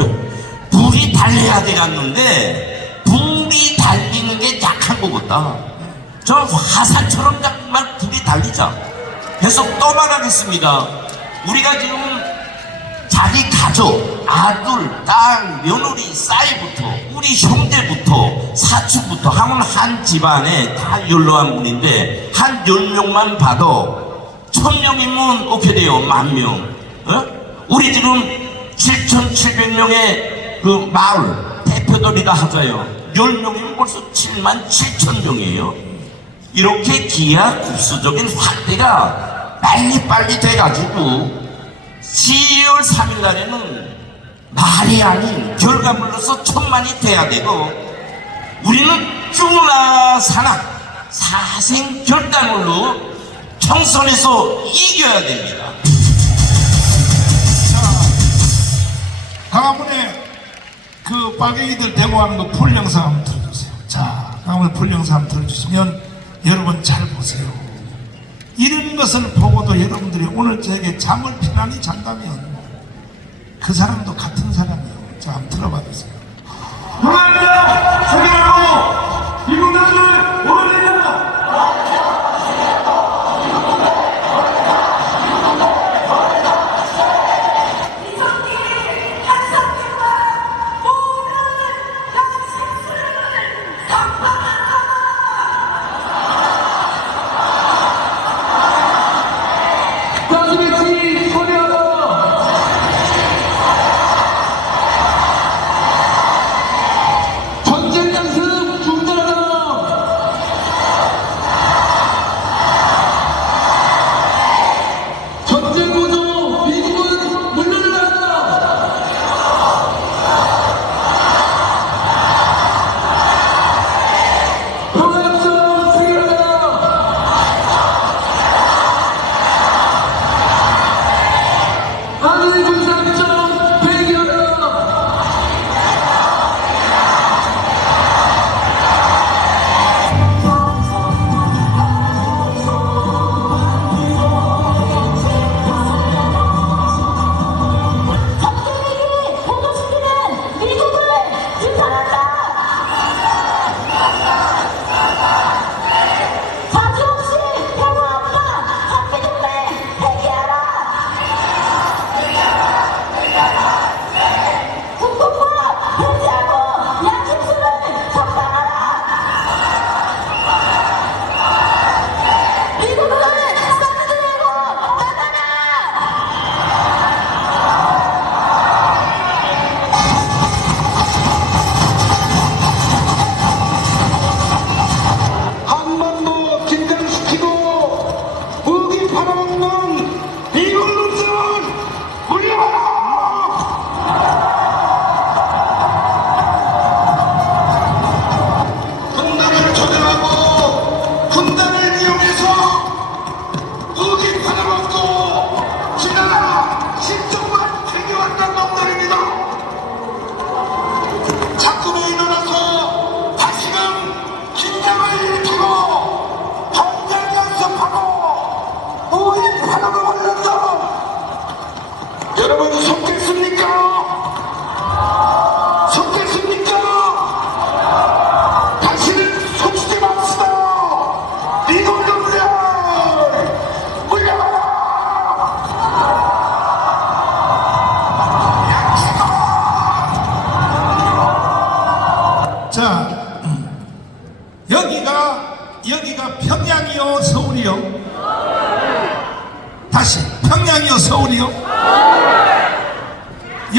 불이 달려야 되겠는데 불이 달리는 게 약한 것 같다. 저 화산처럼 정말 불이 달리자 해서 또 말하겠습니다. 우리가 지금 자기 가족, 아들, 딸, 며느리, 사이부터 우리 형제부터 사촌부터 하면 한 집안에 다 연로한 분인데 한 10명만 봐도 1000명이면 어떻게 돼요? 10,000명. 우리 지금 7,700명의 그 마을 대표들이라 하자요. 10명이면 벌써 77,000명이에요. 이렇게 기하급수적인 확대가 빨리빨리 돼가지고 12월 3일 날에는 말이 아닌 결과물로서 1000만이 돼야 되고, 우리는 죽으나 사나 사생 결단으로 총선에서 이겨야 됩니다. 강화문에 그 빨갱이들 데모하는 거 풀 영상 한번 들어주세요. 자, 강화문에 풀 영상 한번 들어주시면 여러분 잘 보세요. 이런 것을 보고도 여러분들이 오늘 저에게 잠을 편안히 잔다면 그 사람도 같은 사람이에요. 자, 한번 들어봐 주세요. 감사합니다. 소개하고 이분들을 오늘입니다. 전쟁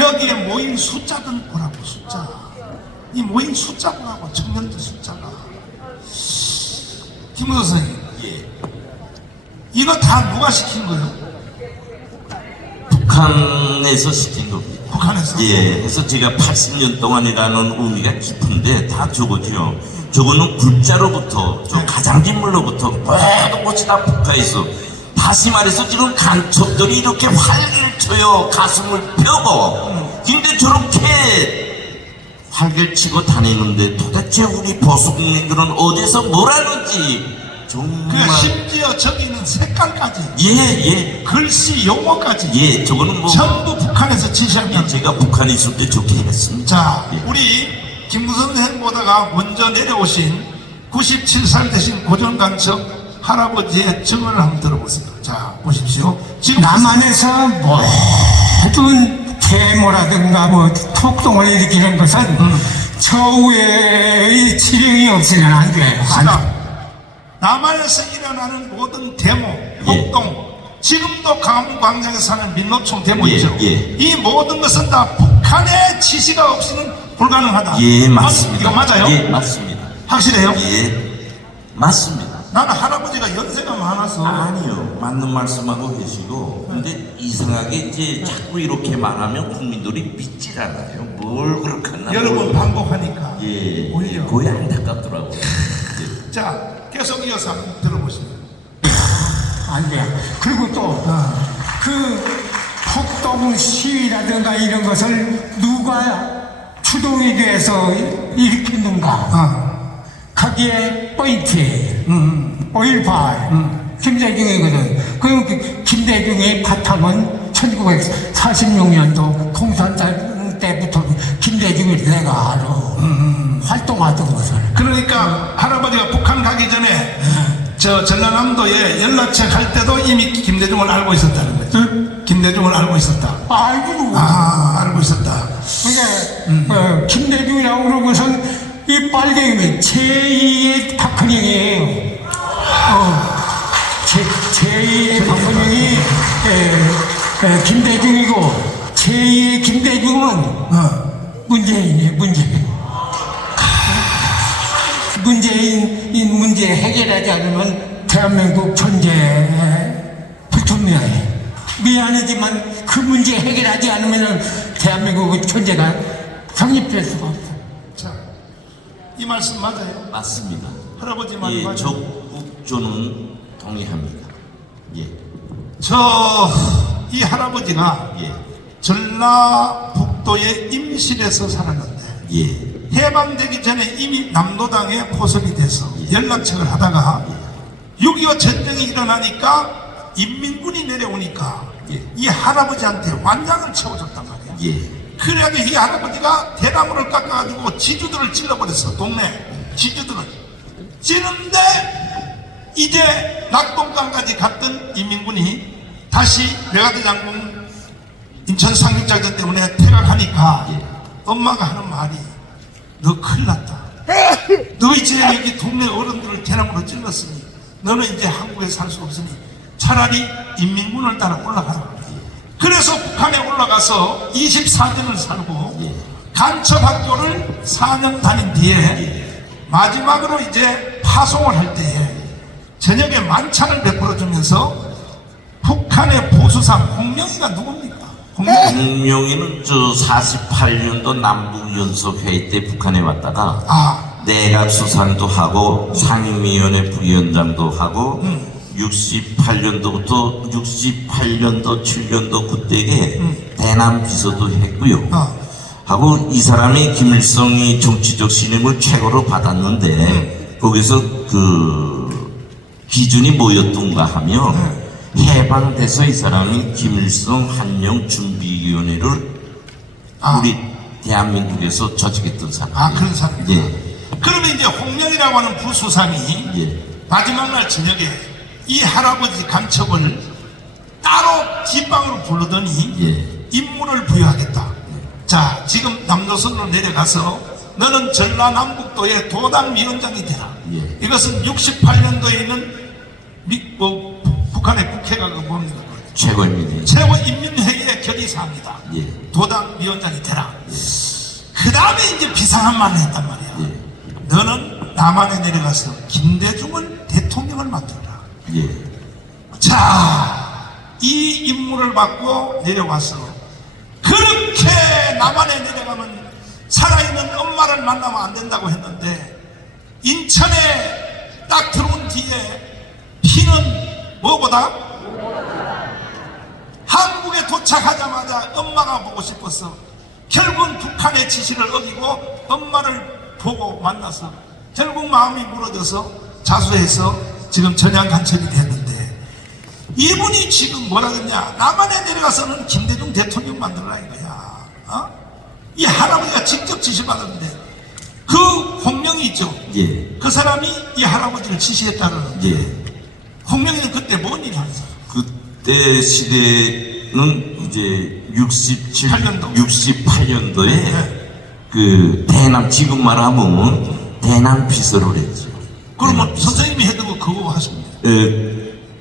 여기에 모인 숫자든 보라고, 숫자. 이 모인 숫자 보라고, 청년들 숫자가. 김문수 선생님, 이거 다 누가 시킨 거예요? 북한에서 시킨 겁니다. 북한에서? 예, 그래서 제가 80년 동안이라는 의미가 깊은데 다 저거죠. 저거는 굴자로부터, 저 가장진물로부터 모든 것이 다 북한에서. 다시 말해서 지금 간첩들이 이렇게 활기를 쳐요. 가슴을 펴고. 근데 저렇게 활기를 치고 다니는데 도대체 우리 보수국민들은 어디서 뭘 하는지 정말. 심지어 저기 있는 색깔까지, 예, 글씨 용어까지, 예, 저거는 뭐 전부 북한에서 지시합니다. 제가 북한에 있을 때 좋게 했습니다. 자, 예. 우리 김무선 행보다가 먼저 내려오신 97살 되신 고전간첩 할아버지의 증언을 한번 들어보세요. 자, 보십시오. 지금 남한에서 모든 데모라든가 뭐 폭동을 일으키는 것은 저 외의 지령이 없으면 안 돼요. 남한에서 일어나는 모든 데모, 폭동, 지금도 강화문 광장에서 하는 민노총 데모 있죠. 이 모든 것은 다 북한의 지시가 없이는 불가능하다. 예, 맞습니다. 이거 맞아요? 예, 맞습니다. 확실해요? 예, 맞습니다. 나는 할아버지가 연세가 많아서 아니요, 맞는 말씀하고 계시고, 근데 이상하게 이제 자꾸 이렇게 말하면 국민들이 믿질 않아요. 뭘 그렇게 하나. 여러 번 반복하니까 예, 오히려. 거의 안타깝더라고요. 예. 자, 계속 이어서 한번 들어보시면. 안 돼요. 그리고 또 그 폭동 시위라든가 이런 것을 누가 주동이 돼서 일으켰는가? 거기에 포인트예요. 5.18 김대중이거든. 그럼 김대중의 바탕은 1946년도 공산당 때부터 김대중을 내가 알아. 활동하던 것을. 그러니까 할아버지가 북한 가기 전에 저 전라남도에 연락책 할 때도 이미 김대중을 알고 있었다는 거죠. 김대중을 알고 있었다. 알고. 알고 있었다. 그러니까 김대중이라고 그러는 것은 이 빨갱이 제2의 박헌영이에요. 제2의 박헌영이 김대중이고 제2의 김대중은 문재인이에요. 문재인 문제 해결하지 않으면 대한민국 존재 불투명해. 미안하지만 그 문제 해결하지 않으면 대한민국 존재가 성립될 수가 없어. 자, 이 말씀 맞아요? 맞습니다. 할아버지 말 예, 맞아요? 적국조는 동의합니다. 예, 이 할아버지가 예, 전라북도의 임실에서 살았는데 예, 해방되기 전에 이미 남로당에 포섭이 돼서 연락책을 하다가 6.25 전쟁이 일어나니까 인민군이 내려오니까 이 할아버지한테 완장을 채워줬단 말이야. 예. 그래가지고 이 할아버지가 대나무를 깎아가지고 지주들을 찔러버렸어. 동네 지주들을 찌는데 이제 낙동강까지 갔던 인민군이 다시 메가드 장군 인천 상륙작전 때문에 퇴각하니까 엄마가 하는 말이 너 큰일 났다. 너 이제 여기 동네 어른들을 대나무로 찔렀으니 너는 이제 한국에 살 수 없으니 차라리 인민군을 따라 올라가라. 그래서 북한에 올라가서 24년을 살고 간첩학교를 4년 다닌 뒤에 마지막으로 이제 파송을 할 때에 저녁에 만찬을 베풀어 주면서 북한의 보수상 홍명이가 누굽니까? 홍명이는 저 48년도 남북연석회의 때 북한에 왔다가 내각 수상도 하고 상임위원회 부위원장도 하고 68년도부터 68년도 7년도 그때에 대남 비서도 했고요. 하고 이 사람이 김일성이 정치적 신임을 최고로 받았는데 거기서 그 기준이 뭐였던가 하면 해방돼서 이 사람이 김일성 한영 준비위원회를 우리 대한민국에서 조직했던 사람. 그런 사람이죠. 예. 그러면 이제 홍명이라고 하는 부수상이 예. 마지막 날 저녁에 이 할아버지 간첩을 따로 뒷방으로 부르더니 임무를 부여하겠다. 자, 지금 남조선으로 내려가서 너는 전라남북도의 도당위원장이 되라. 이것은 68년도에 있는 북한의 국회가 그 뭡니까? 최고입니다. 최고인민회의의 결의사항이다. 예. 도당 위원장이 되라. 그 다음에 이제 비상한 말을 했단 말이야. 예. 너는 남한에 내려가서 김대중을 대통령을 만들라. 예. 자, 이 임무를 받고 내려와서 그렇게 남한에 내려가면 살아있는 엄마를 만나면 안 된다고 했는데 인천에 딱 들어온 뒤에 피는 뭐보다 한국에 도착하자마자 엄마가 보고 싶어서 결국은 북한의 지시를 어기고 엄마를 보고 만나서 결국 마음이 무너져서 자수해서 지금 전향간첩이 됐는데 이분이 지금 뭐라 그러냐, 남한에 내려가서는 김대중 대통령 만들라 이거야. 어? 이 할아버지가 직접 지시받았는데 그 홍명이 있죠. 예. 그 사람이 이 할아버지를 지시했다는. 예. 홍명이는 그때 뭔 일을 했어? 그때 시대는 이제 8년도. 68년도에 네. 그 대남, 지금 말하면 대남 피서를 했죠. 그러면 대남 피서. 선생님이 했던 거 그거 하십니다.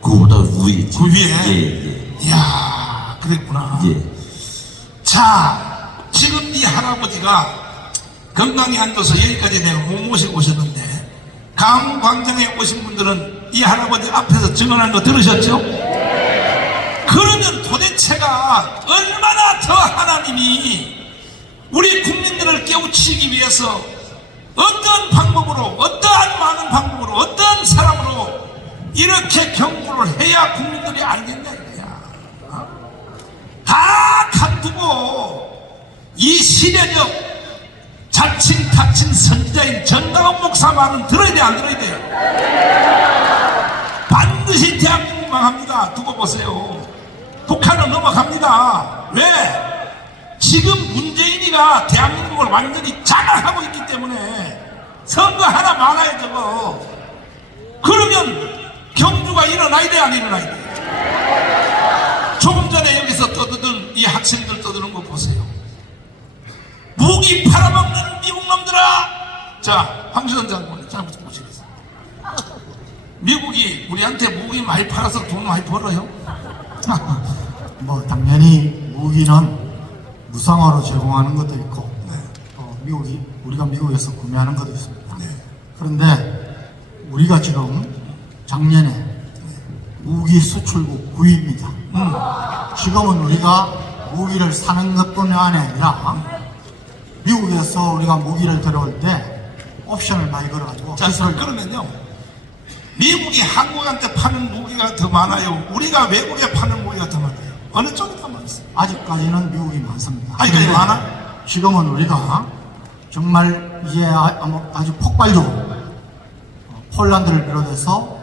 그거보다 위에지. 그 위에? 예, 이야, 그랬구나. 예. 예. 자, 지금 이 할아버지가 건강이 안 좋아서 여기까지 내가 못 모시고 오셨는데 강광장에 오신 분들은 이 할아버지 앞에서 증언한 거 들으셨죠? 그러면 도대체가 얼마나 더 하나님이 우리 국민들을 깨우치기 위해서 어떤 방법으로, 어떠한 많은 방법으로, 어떤 사람으로 이렇게 경고를 해야 국민들이 알겠냐 이거야. 다 간두고 이 시대적 자칭 타칭 선지자인 정다운 목사 말은 들어야 돼, 안 들어야 돼? 반드시 대한민국 망합니다. 두고 보세요. 북한은 넘어갑니다. 왜? 지금 문재인이가 대한민국을 완전히 장악하고 있기 때문에 선거 하나 많아야 저거. 그러면 경주가 일어나야 돼, 안 일어나야 돼? 조금 전에 여기서 떠드는 이 학생들 떠드는 거 보세요. 무기 팔아먹는 미국 놈들아! 자, 황교안 장관님, 잘 보시겠어요. 미국이 우리한테 무기 많이 팔아서 돈 많이 벌어요? 뭐 당연히 무기는 무상화로 제공하는 것도 있고 미국이 우리가 미국에서 구매하는 것도 있습니다. 그런데 우리가 지금 작년에 무기 수출국 9위입니다. 지금은 우리가 무기를 사는 것뿐만 아니라 미국에서 우리가 무기를 들어올 때 옵션을 많이 걸어가지고 자, 기술을 그러면요, 미국이 한국한테 파는 무기가 더 많아요? 우리가 외국에 파는 무기가 더 많아요? 어느 쪽이 더 많았어요? 아직까지는 미국이 많습니다. 아직까지 그런데 많아? 지금은 우리가 정말 이제 아주 폭발적으로 폴란드를 비롯해서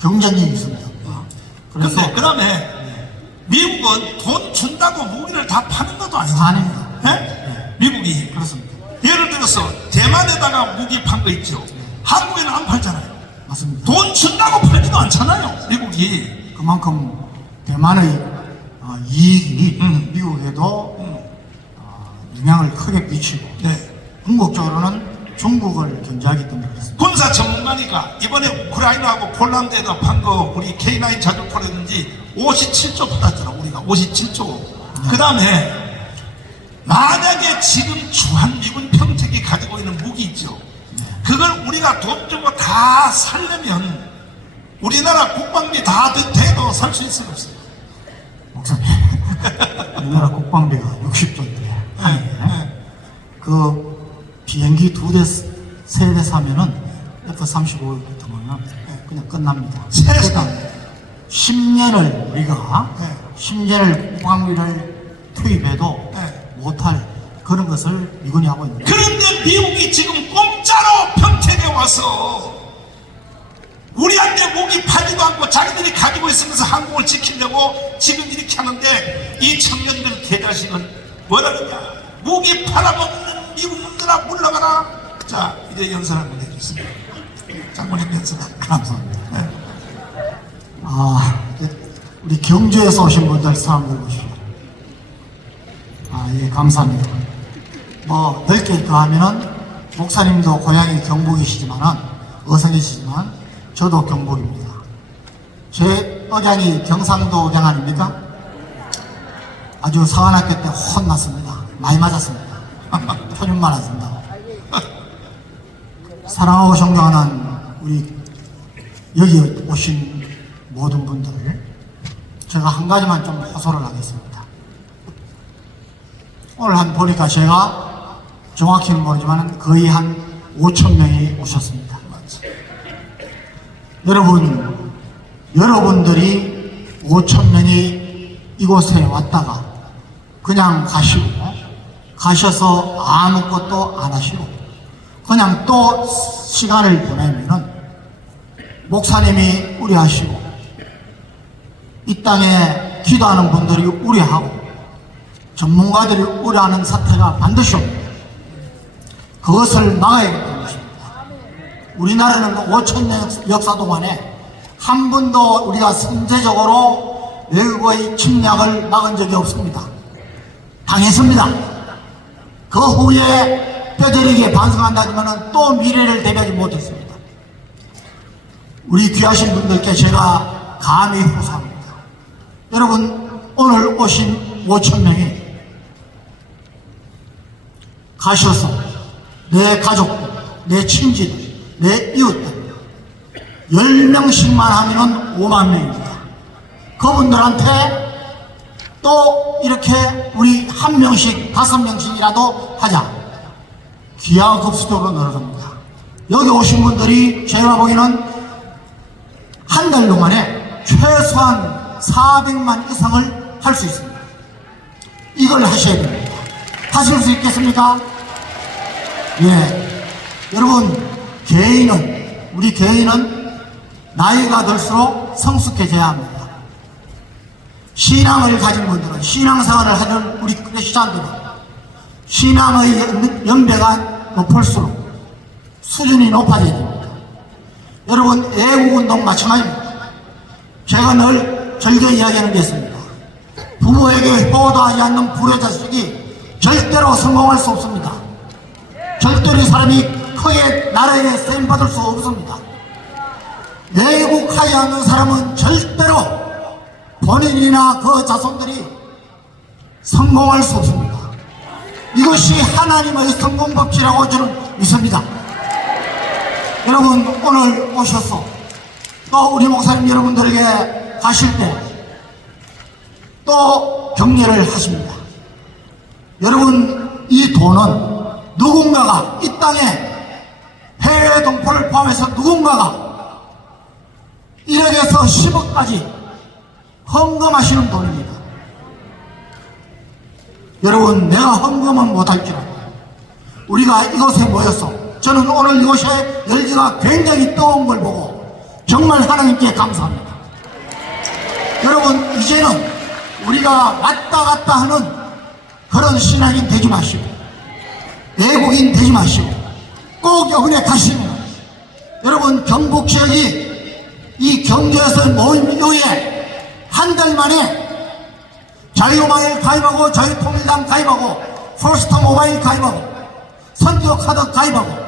경쟁력이 있습니다. 그래서 근데 그 다음에 미국은 돈 준다고 무기를 다 파는 것도 아니잖아요. 아닙니다. 네? 미국이. 그렇습니다. 예를 들어서 대만에다가 무기 판 거 있죠. 한국에는 안 팔잖아요. 맞습니다. 돈 준다고 팔지도 않잖아요, 미국이. 그만큼 대만의 이익이 미국에도 영향을 크게 미치고 네. 궁극적으로는 중국을 견제하기 때문에 그렇습니다. 군사 전문가니까 이번에 우크라이나하고 폴란드에다 판 거 우리 K9 자주포라든지 57조 받았잖아. 우리가 57조. 그 다음에 만약에 지금 주한미군 평택이 가지고 있는 무기 있죠. 그걸 우리가 돈 주고 다 살려면 우리나라 국방비 다 돼도 살 수 있을 없어요. 목사님, 우리나라 국방비가 60조인데 그 비행기 2대, 3대 사면은 F-35 같은 거는 그냥 끝납니다. 세상에. 그러니까 10년을 우리가 10년을 국방비를 투입해도 못할 그런 것을 미군이 하고 있는 거예요. 그런데 미국이 지금 공짜로 평택에 와서 우리한테 무기 팔지도 않고 자기들이 가지고 있으면서 한국을 지키려고 지금 이렇게 하는데 이 청년들 개자식은 뭐라 그러냐, 무기 팔아먹는 미국 놈들아 물러가라. 자, 이제 연설 한번 해주세요. 장모님 연설. 감사합니다. 우리 경주에서 오신 분들 사람들 보시죠. 예, 감사합니다. 뭐 넓게 더하면은 목사님도 고향이 경북이시지만은 어성이시지만 저도 경북입니다. 제 억양이 경상도 억양 아닙니까? 아주 서안학교 때 혼났습니다. 많이 맞았습니다. 표준 많았습니다. 사랑하고 존경하는 우리 여기 오신 모든 분들, 제가 한 가지만 좀 호소를 하겠습니다. 오늘 한 보니까 제가 정확히는 모르지만 거의 한 5천 명이 오셨습니다. 여러분들이 5천 명이 이곳에 왔다가 그냥 가셔서 아무것도 안 하시고 그냥 또 시간을 보내면은 목사님이 우려하시고 이 땅에 기도하는 분들이 우려하고 전문가들이 우려하는 사태가 반드시 옵니다. 그것을 막아야 되는 것입니다. 우리나라는 5천 역사 동안에 한 번도 우리가 선제적으로 외국의 침략을 막은 적이 없습니다. 당했습니다. 그 후에 뼈저리게 반성한다지만 또 미래를 대비하지 못했습니다. 우리 귀하신 분들께 제가 감히 호소합니다. 여러분, 오늘 오신 5천 명이 가셔서 내 가족들, 내 친지들, 내 이웃들 10명씩만 하면은 5만 명입니다. 그분들한테 또 이렇게 우리 한 명씩 5명씩이라도 하자. 기하급수적으로 늘어납니다. 여기 오신 분들이 제가 보기에는 한 달 동안에 최소한 400만 이상을 할 수 있습니다. 이걸 하셔야 됩니다. 하실 수 있겠습니까? 예. 여러분, 우리 개인은 나이가 들수록 성숙해져야 합니다. 신앙을 가진 분들은, 신앙생활을 하는 우리 크리스찬들은 신앙의 연배가 높을수록 수준이 높아져야 됩니다. 여러분, 애국운동 마찬가지입니다. 제가 늘 즐겨 이야기하는 게 있습니다. 부모에게 효도하지 않는 불효자식이 절대로 성공할 수 없습니다. 절대로 이 사람이 크게 나라에 쓰임받을 수 없습니다. 애국하지 않는 사람은 절대로 본인이나 그 자손들이 성공할 수 없습니다. 이것이 하나님의 성공법칙이라고 저는 믿습니다. 여러분, 오늘 오셔서 또 우리 목사님 여러분들에게 가실 때 또 격려를 하십니다. 여러분, 이 돈은 누군가가 이 땅에 해외 동포를 포함해서 누군가가 1억에서 10억까지 헌금하시는 돈입니다. 여러분, 내가 헌금은 못할지라도 우리가 이곳에 모여서, 저는 오늘 이곳에 열기가 굉장히 뜨거운 걸 보고 정말 하나님께 감사합니다. 여러분, 이제는 우리가 왔다 갔다 하는 그런 신앙인 되지 마시고 외국인 되지 마시고 꼭 여기에 가시면, 여러분, 경북 지역이 이 경주에서 모임 이후에 한 달 만에 자유마을 가입하고 자유통일당 가입하고 포스터 모바일 가입하고 선교카드 가입하고,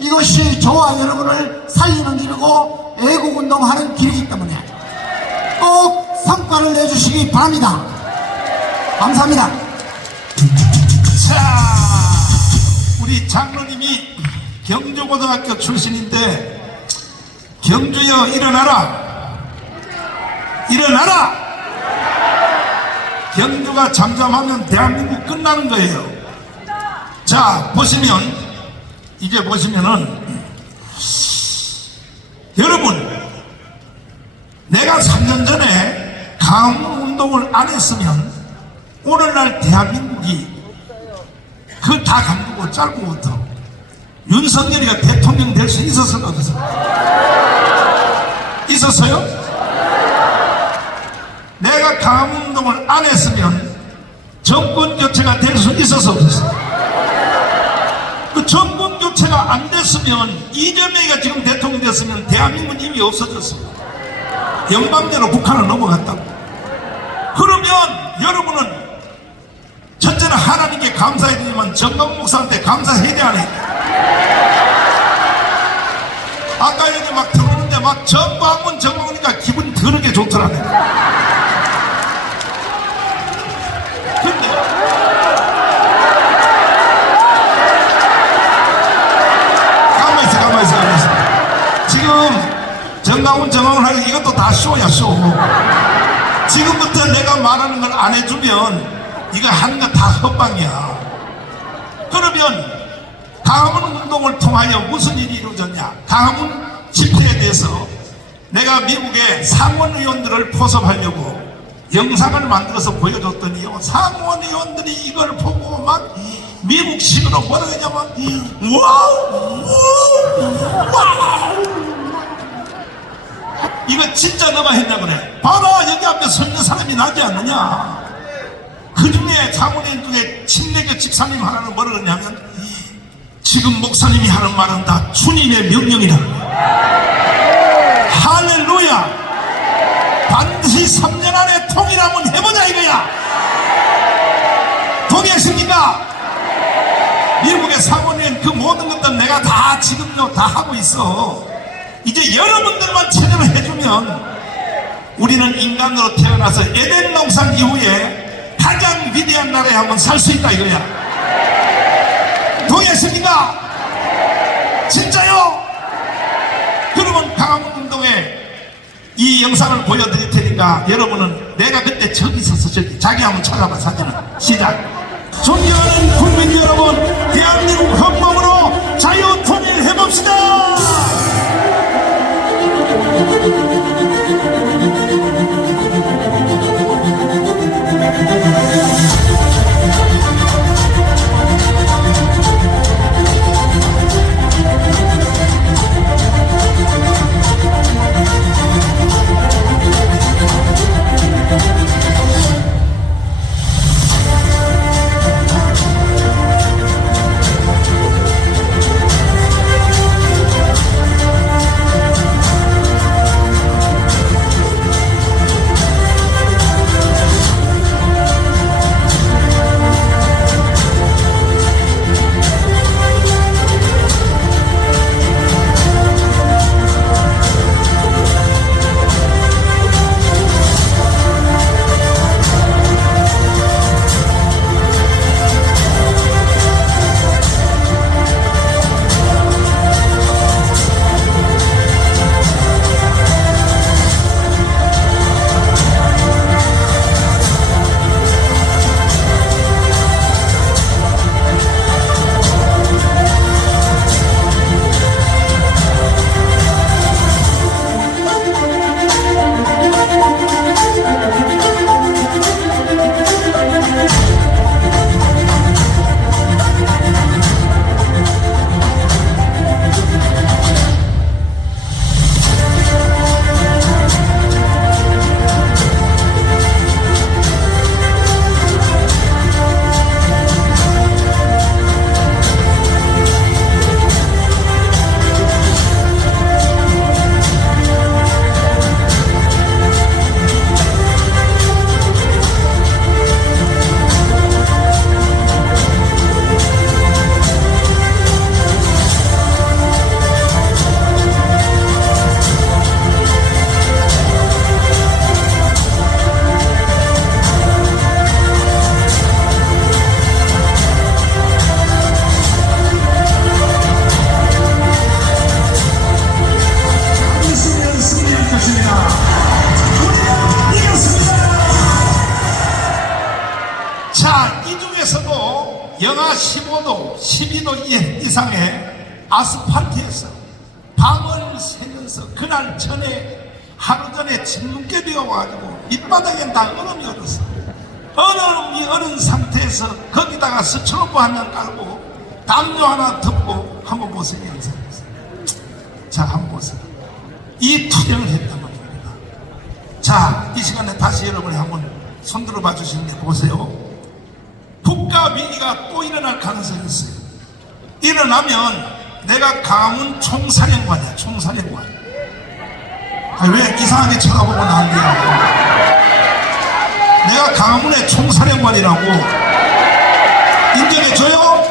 이것이 저와 여러분을 살리는 길이고 애국운동하는 길이기 때문에 꼭 성과를 내주시기 바랍니다. 감사합니다. 자, 우리 장로님이 경주고등학교 출신인데, 경주여 일어나라, 일어나라. 경주가 잠잠하면 대한민국 끝나는 거예요. 자, 이제 보시면은 여러분, 내가 3년 전에 강운동을 안 했으면 오늘날 대한민국이 그걸 다 감두고 짧고부터 윤석열이가 대통령 될 수 있었어요, 없었어요? 있었어요? 내가 강운동을 안 했으면 정권 교체가 될 수 있었어, 없었어요? 그 정권 교체가 안 됐으면, 이재명이가 지금 대통령 됐으면 대한민국은 이미 없어졌습니다. 영방대로 북한을 넘어갔다고. 그러면 여러분은 첫째는 하나님께 감사해야 되지만 정강 목사한테 감사해야 돼, 안 해? 아까 여기 막 들어오는데 막 정광훈 정광훈이니까 기분이 더 그렇게 좋더라네. 근데 가만히 있어. 지금 정강훈 정강훈 하는 이것도 다 쇼야, 쇼. 지금부터 내가 말하는 걸 안 해주면 이거 하는 거 다 헛방이야. 그러면 강화문 운동을 통하여 무슨 일이 이루어졌냐? 강화문 집회에 대해서 내가 미국의 상원 의원들을 포섭하려고 영상을 만들어서 보여줬더니요, 상원 의원들이 이걸 보고 막 미국식으로 뭐라 그러냐면 와우 이거 진짜 너가 했냐 그래. 봐라, 여기 앞에 서 있는 사람이 나지 않느냐. 그 중에 상원의원 중에 친내교 집사님 하나는 뭐라 그러냐면 지금 목사님이 하는 말은 다 주님의 명령이다. 할렐루야. 반드시 3년 안에 통일하면 해보자 이거야. 동의하십니까? 미국의 상원의원 그 모든 것들 내가 다 지금요 다 하고 있어. 이제 여러분들만 체념을 해주면 우리는 인간으로 태어나서 에덴 동산 이후에 가장 위대한 나라에 한번 살 수 있다 이거야. 동의하십니까? 진짜요? 그러면 강화문 운동에 이 영상을 보여드릴 테니까 여러분은 내가 그때 저기 있었어. 저기 자기 한번 찾아봐. 사진을 시작. 존경하는 국민 여러분, 대한민국 헌법으로 자유 통일해봅시다. 영하 15도, 12도 이상의 아스팔트에서 밤을 새면서 그날 전에 하루 전에 진눈깨 비와가지고 밑바닥에 다 얼음이 얼었어. 얼음이 얼은 상태에서 거기다가 스트로브 하나 깔고 담요 하나 덮고 한번 보세요. 영상에서. 자, 한번 보세요. 이 투쟁을 했단 말입니다. 자, 이 시간에 다시 여러분이 한번 손들어 봐 주시는 게 보세요. 국가 위기가 또 일어날 가능성이 있어요. 일어나면 내가 강화문 총사령관이야. 총사령관. 왜 이상하게 쳐다보고 나한테요? 내가 강화문의 총사령관이라고 인정해줘요?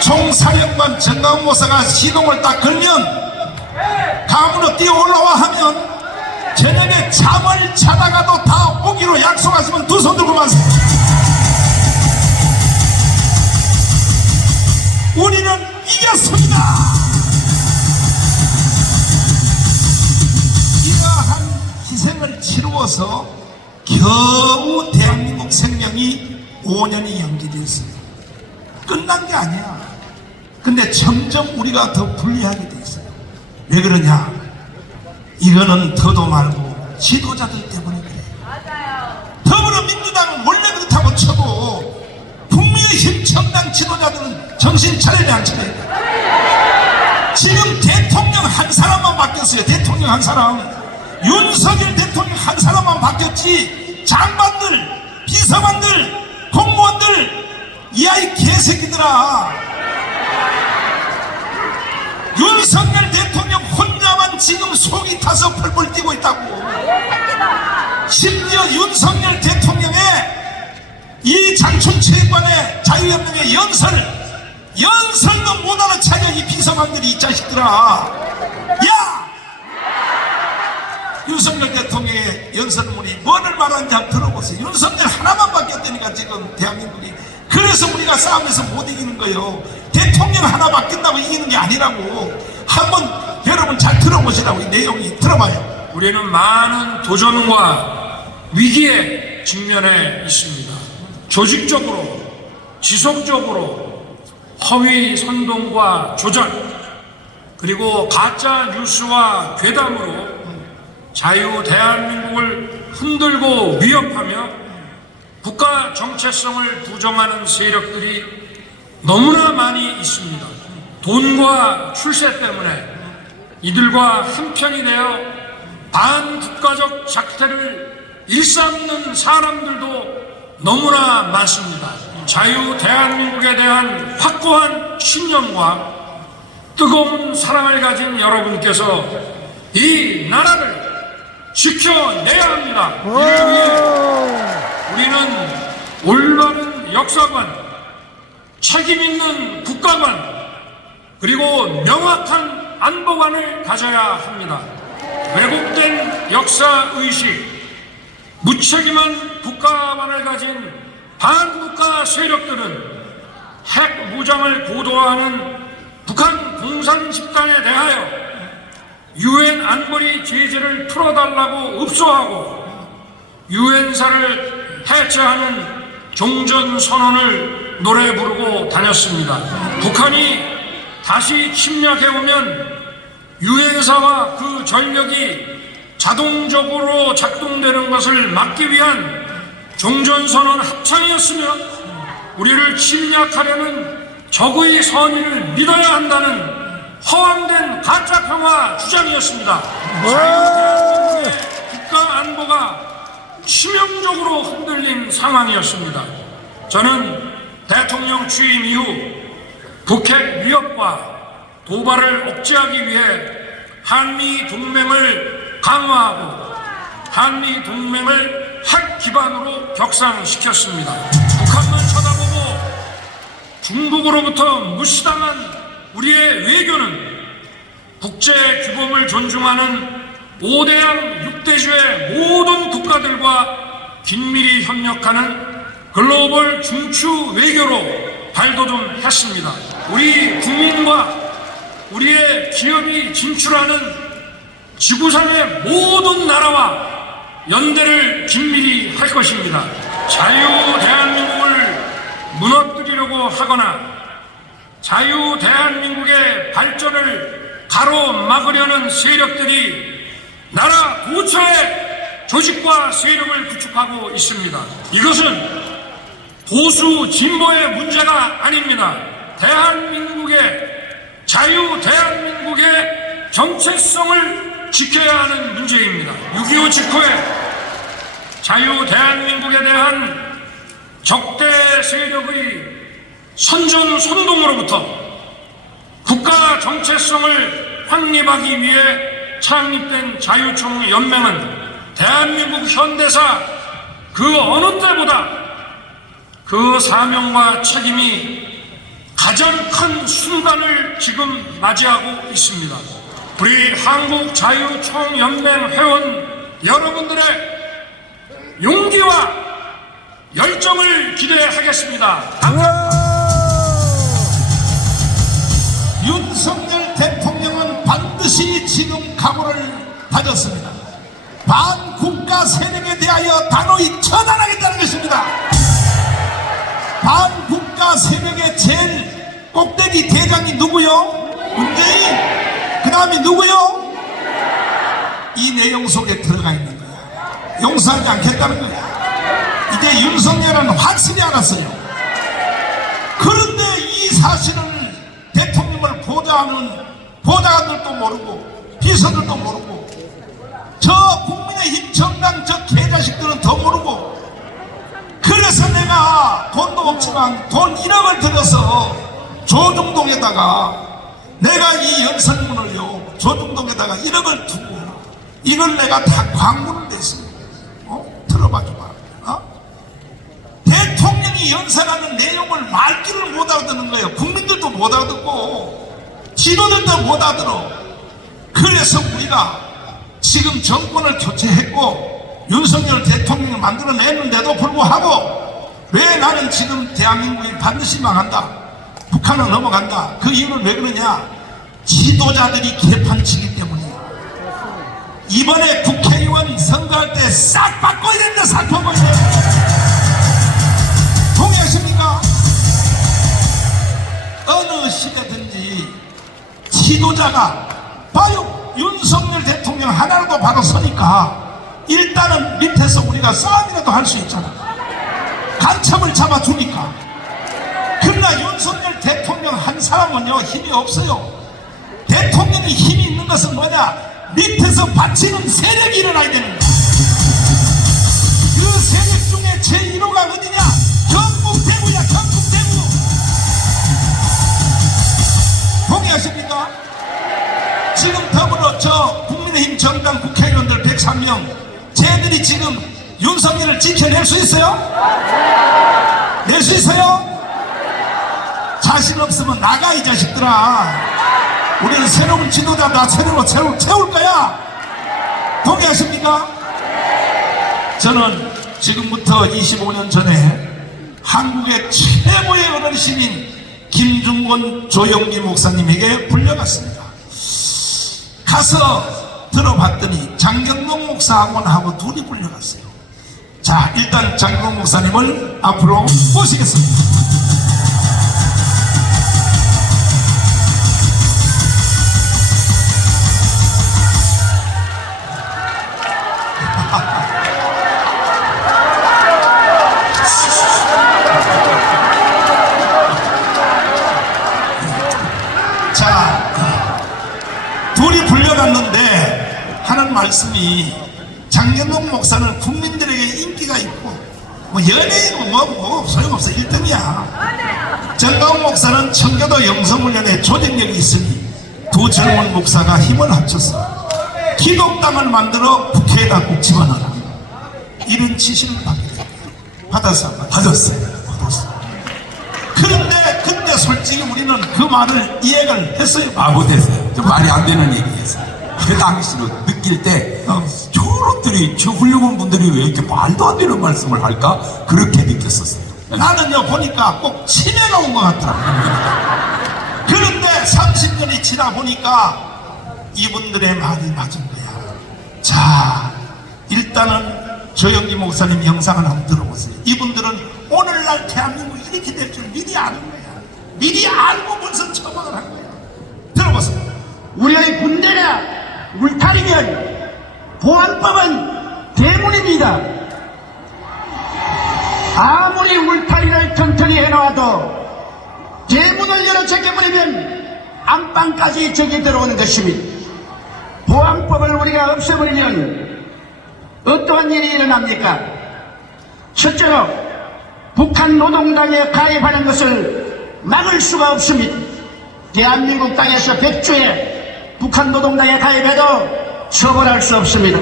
총사령관 정강훈 목사가 시동을 딱 걸면 강화문으로 뛰어 올라와 하면 저녁에 잠을 자다가도 다 오기로 약속하시면 두 손 들고 마세요. 우리는 이겼습니다. 이러한 희생을 치루어서 겨우 대한민국 생명이 5년이 연기됐어요. 끝난 게 아니야. 근데 점점 우리가 더 불리하게 돼 있어요. 왜 그러냐? 이거는 더도 말고 지도자들 때문에 그래. 더불어민주당은 원래 그렇다고 쳐도 국민의힘 정당 지도자들은 정신 차려야 안 차려야 돼. 지금 대통령 한 사람만 바뀌었어요. 대통령 한 사람. 윤석열 대통령 한 사람만 바뀌었지 장관들, 비서관들, 공무원들 이 아이 개새끼들아. 윤석열 대통령 혼자만 지금 속이 타서 펄펄 뛰고 있다고. 심지어 윤석열 대통령의 이 장충체육관의 자유연맹의 연설도 못 알아차려 이 비서관들이 이 자식들아. 야! 윤석열 대통령의 연설문이 뭐를 말하는지 한번 들어보세요. 윤석열 하나만 바뀌었다니까 지금 대한민국이. 그래서 우리가 싸움에서 못 이기는 거예요. 대통령 하나 바뀐다고 이기는 게 아니라고. 한번 여러분 잘 들어보시라고. 이 내용이 들어봐요. 우리는 많은 도전과 위기에 직면해 있습니다. 조직적으로, 지속적으로 허위 선동과 조작, 그리고 가짜 뉴스와 괴담으로 자유 대한민국을 흔들고 위협하며 국가 정체성을 부정하는 세력들이 너무나 많이 있습니다. 돈과 출세 때문에 이들과 한편이 되어 반국가적 작태를 일삼는 사람들도 너무나 많습니다. 자유 대한민국에 대한 확고한 신념과 뜨거운 사랑을 가진 여러분께서 이 나라를 지켜내야 합니다. 이를 위해 우리는 올바른 역사관, 책임 있는 국가관, 그리고 명확한 안보관을 가져야 합니다. 왜곡된 역사의식, 무책임한 국가관을 가진 반국가 세력들은 핵 무장을 고도화하는 북한 공산 집단에 대하여 유엔 안보리 제재를 풀어달라고 읍소하고 유엔사를 해체하는 종전선언을 노래 부르고 다녔습니다. 북한이 다시 침략해오면 유엔사와 그 전력이 자동적으로 작동되는 것을 막기 위한 종전선언 합창이었으면 우리를 침략하려는 적의 선의를 믿어야 한다는 허황된 가짜평화 주장이었습니다. 자유대한민국의 국가 안보가 치명적으로 흔들린 상황이었습니다. 저는 대통령 취임 이후 북핵 위협과 도발을 억제하기 위해 한미 동맹을 강화하고 한미 동맹을 핵 기반으로 격상시켰습니다. 북한만 쳐다보고 중국으로부터 무시당한 우리의 외교는 국제 규범을 존중하는 5대양 6대주의 모든 국가들과 긴밀히 협력하는 글로벌 중추 외교로 발돋움했습니다. 우리 국민과 우리의 기업이 진출하는 지구상의 모든 나라와 연대를 긴밀히 할 것입니다. 자유 대한민국을 무너뜨리려고 하거나 자유 대한민국의 발전을 가로막으려는 세력들이 나라 도처에 조직과 세력을 구축하고 있습니다. 이것은 보수 진보의 문제가 아닙니다. 대한민국의 자유 대한민국의 정체성을 지켜야 하는 문제입니다. 6.25 직후에 자유 대한민국에 대한 적대 세력의 선전선동으로부터 국가 정체성을 확립하기 위해 창립된 자유총연맹은 대한민국 현대사 그 어느 때보다 그 사명과 책임이 가장 큰 순간을 지금 맞이하고 있습니다. 우리 한국자유총연맹 회원 여러분들의 용기와 열정을 기대하겠습니다. 윤석열 대통령은 반드시 지금 각오를 다졌습니다. 반국가 세력에 대하여 단호히 처단하겠다는 것입니다. 반국가 세력의 제일 꼭대기 대장이 누구요? 문재인. 그 다음에 누구요? 이 내용 속에 들어가 있는 거야. 용서하지 않겠다는 거야. 이제 윤석열은 확실히 알았어요. 그런데 이 사실을 대통령을 보좌하는 보좌관들도 모르고 비서들도 모르고 저 국민의힘 정당 저 개자식들은 더 모르고, 그래서 내가 돈도 없지만 돈 1억을 들여서 조중동에다가 내가 이 연설문을요 조중동에다가 1억을 두고 이걸 내가 다 광고를 냈습니다. 들어봐 줘봐. 대통령이 연설하는 내용을 말귀를 못 알아듣는 거예요. 국민들도 못 알아듣고 지도자도 못 알아들어. 그래서 우리가 지금 정권을 교체했고 윤석열 대통령을 만들어냈는데도 불구하고 왜 나는 지금 대한민국이 반드시 망한다, 북한은 넘어간다, 그 이유는 왜 그러냐? 지도자들이 개판치기 때문이에요. 이번에 국회의원 선거할 때 싹 바꿔야 됩니다. 싹 바꿔야 돼요. 동의하십니까? 어느 시대든지 지도자가 봐요. 윤석열 대통령 하나라도 바로 서니까 일단은 밑에서 우리가 싸움이라도 할 수 있잖아. 간첩을 잡아주니까. 그러나 윤석열 대통령 한 사람은요 힘이 없어요. 대통령이 힘이 있는 것은 뭐냐? 밑에서 받치는 세력이 일어나야 되는 거야. 그 세력 중에 제1호가 어디냐? 경북대구야. 경북대구. 동의하십니까? 지금 더불어 저 국민의힘 정당 국회의원들 103명 쟤들이 지금 윤석열을 지켜낼 수 있어요? 낼 수 있어요? 자신 없으면 나가 이 자식들아. 우리는 새로운 지도자 나 새로 채울 거야. 동의하십니까? 저는 지금부터 25년 전에 한국의 최고의 어르신인 김중곤 조영기 목사님에게 불려갔습니다. 가서 들어봤더니 장경동 목사하고 둘이 불려갔어요. 자, 일단 장경동 목사님을 앞으로 모시겠습니다. 둘이 불려갔는데 하는 말씀이, 장경동 목사는 국민들에게 인기가 있고 뭐 연예인이고 뭐 소용없어. 1등이야. 정가훈 목사는 청교도 영성훈련에 조직력이 있으니 두 젊은 목사가 힘을 합쳐서 기독당을 만들어 국회에다 꼭 집어넣어라. 이런 지시를 받았어요. 그런데 그때 솔직히 우리는 그 말을 이해를 했어요. 못했어요. 좀 말이 안 되는 얘기였어요. 그 당시로 느낄 때 저것들이 저 훌륭한 분들이 왜 이렇게 말도 안 되는 말씀을 할까? 그렇게 느꼈었어요. 나는요 보니까 꼭 치매가 온 것 같더라. 그런데 30년이 지나 보니까 이분들의 말이 맞은 거야. 자, 일단은 조영기 목사님 영상을 한번 들어보세요. 이분들은 오늘날 대한민국이 이렇게 될 줄 미리 아는 거야. 미리 알고 벌써 처방을 한 거야. 들어보세요. 우리의 군대가 울타리면 보안법은 대문입니다. 아무리 울타리를 튼튼히 해놓아도 대문을 열어 제껴버리면 안방까지 적이 들어오는 것입니다. 보안법을 우리가 없애버리면 어떠한 일이 일어납니까? 첫째로 북한 노동당에 가입하는 것을 막을 수가 없습니다. 대한민국 땅에서 100주에 북한 노동당에 가입해도 처벌할 수 없습니다.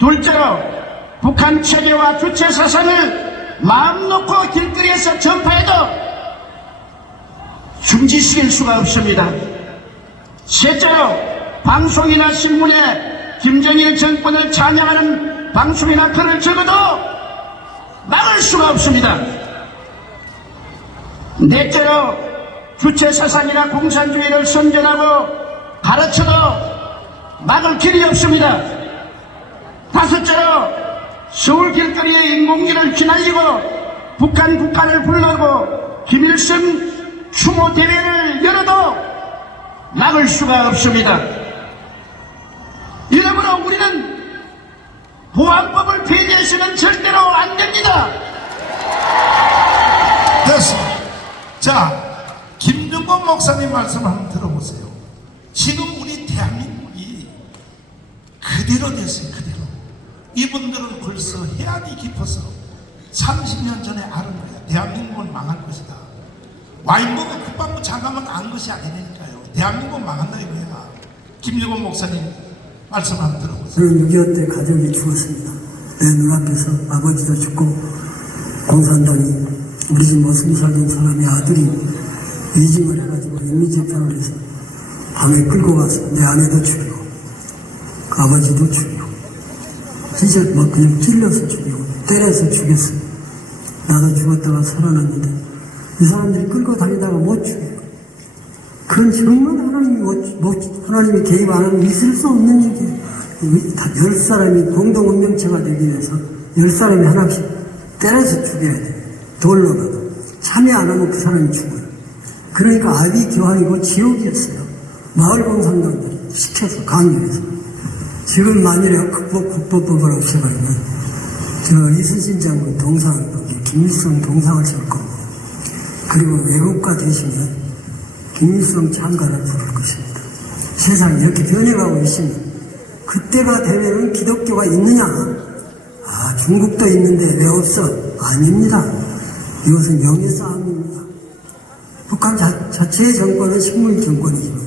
둘째로 북한 체계와 주체 사상을 마음 놓고 길거리에서 전파해도 중지시킬 수가 없습니다. 셋째로 방송이나 신문에 김정일 정권을 찬양하는 방송이나 글을 적어도 막을 수가 없습니다. 넷째로 주체사상이나 공산주의를 선전하고 가르쳐도 막을 길이 없습니다. 다섯째로 서울 길거리에 인공기를 휘날리고 북한 국가를 불러고 김일성 추모 대회를 열어도 막을 수가 없습니다. 이러므로 우리는 보안법을 폐지해서는 절대로 안 됩니다. 됐습니다. 자, 김정권 목사님 말씀 한번 들어보세요. 지금 우리 대한민국이 그대로 됐어요. 그대로. 이분들은 벌써 해안이 깊어서 30년 전에 알은 거야. 대한민국은 망할 것이다. 와인먹고 국방부 장관만 안 것이 아니니까요. 대한민국은 망한다 이거야. 김정권 목사님 말씀 한번 들어보세요. 저는 6.25 때 가족이 죽었습니다. 내 눈앞에서 아버지도 죽고 공산당이 우리 집 모습이 살던 사람의 아들이 위증을 해가지고 인민재판을 해서 밤에 끌고 가서 내 아내도 죽이고 아버지도 죽이고 진짜 막 그냥 찔러서 죽이고 때려서 죽였어요. 나도 죽었다가 살아났는데 이 사람들이 끌고 다니다가 못 죽여요. 그건 정말 하나님이 개입 안 하면 있을 수 없는 일이에요. 다 10사람이 공동 운명체가 되기 위해서 10사람이 하나씩 때려서 죽여야 돼요. 돌로라도. 참여 안 하면 그 사람이 죽어요. 그러니까 아비 교환이고 지옥이었어요. 마을 공산당들이 시켜서 강요해서. 지금 만일에 국보법을 없애버리면 저 이순신 장군 동상, 김일성 동상을 세울 거고 그리고 외국가 대신에 김일성 참가를 부를 것입니다. 세상이 이렇게 변해가고 있으면 그때가 되면은 기독교가 있느냐? 아, 중국도 있는데 왜 없어? 아닙니다. 이것은 영의 싸움입니다. 북한 자체의 정권은 식물 정권이지만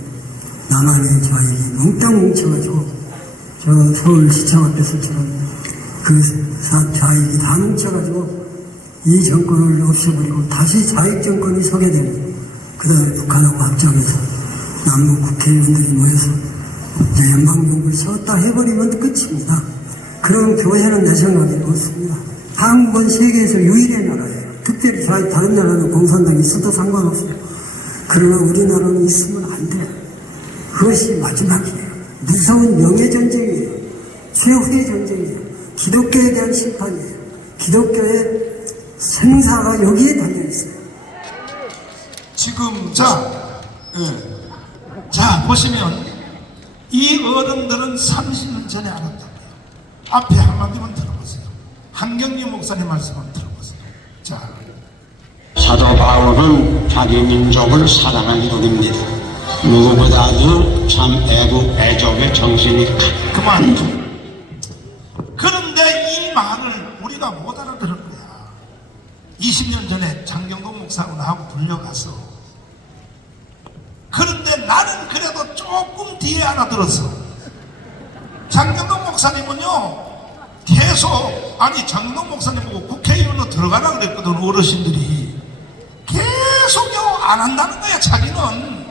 남한의 좌익이 몽땅 뭉쳐가지고 저 서울시청 앞에서처럼 그 좌익이 다 뭉쳐가지고 이 정권을 없애버리고 다시 좌익 정권이 서게 됩니다. 그 다음에 북한하고 합작해서 남북 국회의원들이 모여서 이제 연방정부를 세웠다 해버리면 끝입니다. 그런 교회는 내 생각에 없습니다. 한국은 세계에서 유일의 나라예요. 특별히 다른 나라는 공산당이 있어도 상관없어요. 그러나 우리나라는 있으면 안 돼요. 그것이 마지막이에요. 무서운 명예전쟁이에요. 최후의 전쟁이에요. 기독교에 대한 심판이에요. 기독교의 생사가 여기에 달려있어요. 지금 자, 자 보시면 이 어른들은 30년 전에 알았답니다. 앞에 한마디만 들어보세요. 한경리 목사님 말씀 한번 들어보세요. 자, 사도 바울은 자기 민족을 사랑하는 분입니다. 누구보다도 참 애국 애족의 정신이 그만. 그런데 이 말을 우리가 못 알아들은 거야. 20년 전에 장경동 목사하고 나하고 불려가서. 그런데 나는 그래도 조금 뒤에 알아들었어. 장경동 목사님은요 계속, 아니 장경동 목사님 보고 국회의원으로 들어가라 그랬거든. 어르신들이 계속요 안 한다는 거야 자기는.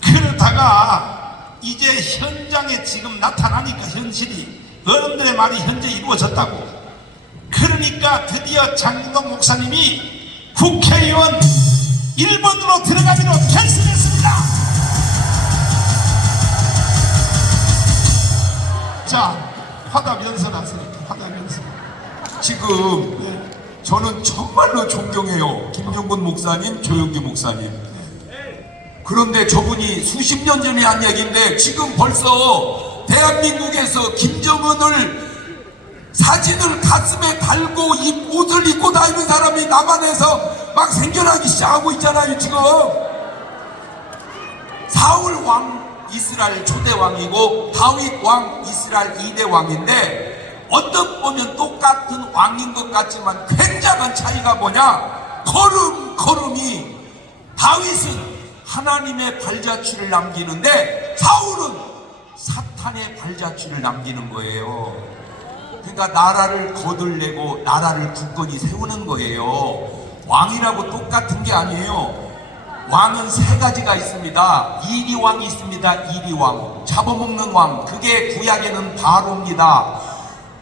그러다가 이제 현장에 지금 나타나니까 현실이 어른들의 말이 현재 이루어졌다고. 그러니까 드디어 장경동 목사님이 국회의원 1번으로 들어가기로 결심했습니다. 자, 화답 연설하세요. 화답 연설. 지금 저는 정말로 존경해요. 김정근 목사님, 조영기 목사님. 그런데 저분이 수십 년 전에 한 얘기인데 지금 벌써 대한민국에서 김정은을 사진을 가슴에 달고 옷을 입고 다니는 사람이 남한에서 막 생겨나기 시작하고 있잖아요. 지금 사울 왕 이스라엘 초대 왕이고 다윗 왕 이스라엘 2대 왕인데 어떻게 보면 똑같은 왕인 것 같지만 굉장한 차이가 뭐냐? 걸음이 다윗은 하나님의 발자취를 남기는데 사울은 사탄의 발자취를 남기는 거예요. 그러니까 나라를 거들내고 나라를 굳건히 세우는 거예요. 왕이라고 똑같은 게 아니에요. 왕은 세 가지가 있습니다. 이리왕이 있습니다. 이리왕, 잡아먹는 왕. 그게 구약에는 바로입니다.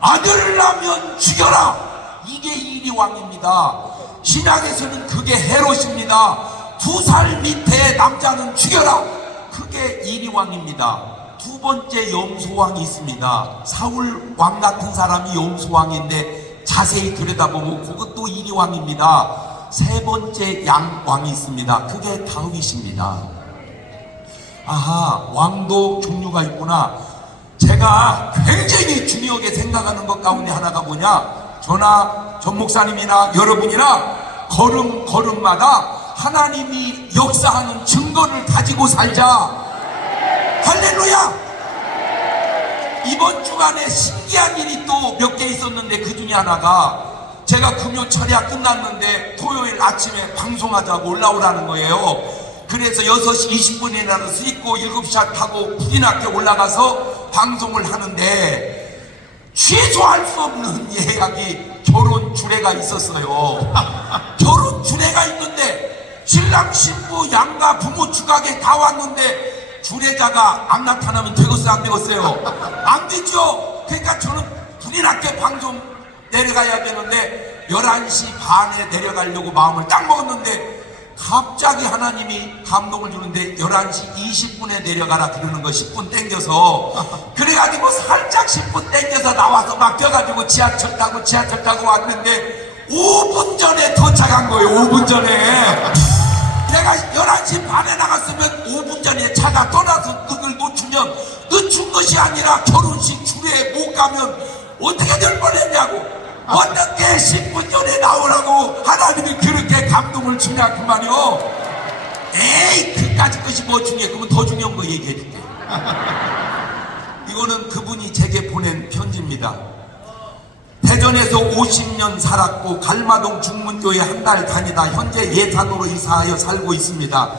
아들을 낳으면 죽여라, 이게 이리왕입니다. 신약에서는 그게 헤롯입니다. 2살 밑에 남자는 죽여라, 그게 이리왕입니다. 두 번째 염소왕이 있습니다. 사울 왕 같은 사람이 염소왕인데 자세히 들여다보면 그것도 이리왕입니다. 세 번째 양왕이 있습니다. 그게 다윗입니다. 아하, 왕도 종류가 있구나. 제가 굉장히 중요하게 생각하는 것 가운데 하나가 뭐냐, 저나 전 목사님이나 여러분이나 걸음마다 하나님이 역사하는 증거를 가지고 살자. 할렐루야. 이번 주간에 신기한 일이 또 몇 개 있었는데 그 중에 하나가, 제가 금요 철야 끝났는데 토요일 아침에 방송하자고 올라오라는 거예요. 그래서 6시 20분에 일어나서 입고 7시 타고 부인학교 올라가서 방송을 하는데, 취소할 수 없는 예약이 결혼 주례가 있었어요. 결혼 주례가 있는데 신랑 신부 양가 부모 축하게 다 왔는데 주례자가 안 나타나면 되겠어요, 안 되겠어요? 안 되죠. 그러니까 저는 부인학교 방송 내려가야 되는데 11시 반에 내려가려고 마음을 딱 먹었는데 갑자기 하나님이 감동을 주는데 11시 20분에 내려가라 그러는 거, 10분 땡겨서. 그래가지고 살짝 10분 땡겨서 나와서 막혀가지고 지하철 타고 왔는데 5분 전에 도착한 거예요. 5분 전에. 내가 11시 반에 나갔으면 5분 전에 차가 떠나서 그걸 놓치면, 늦춘 것이 아니라 결혼식 주례에 못 가면 어떻게 될 뻔했냐고. 어떻게 10분 전에 나오라고 하나님이 그렇게 감동을 주냐 그 말이요. 에이, 그까짓 것이 뭐 중요해. 그러면 더 중요한 거 얘기해 줄게. 이거는 그분이 제게 보낸 편지입니다. 대전에서 50년 살았고 갈마동 중문교회 한 달 다니다 현재 예산으로 이사하여 살고 있습니다.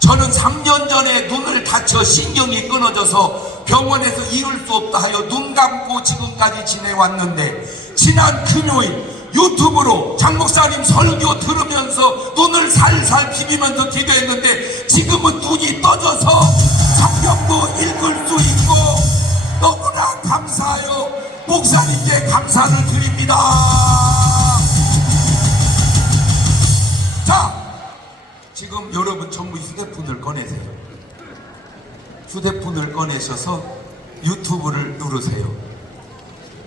저는 3년 전에 눈을 다쳐 신경이 끊어져서 병원에서 이룰 수 없다 하여 눈 감고 지금까지 지내왔는데, 지난 금요일 유튜브로 장 목사님 설교 들으면서 눈을 살살 비비면서 기도했는데 지금은 눈이 떠져서 성경도 읽을 수 있고 너무나 감사하여 목사님께 감사를 드립니다. 자, 지금 여러분 전부 휴대폰을 꺼내세요. 휴대폰을 꺼내셔서 유튜브를 누르세요.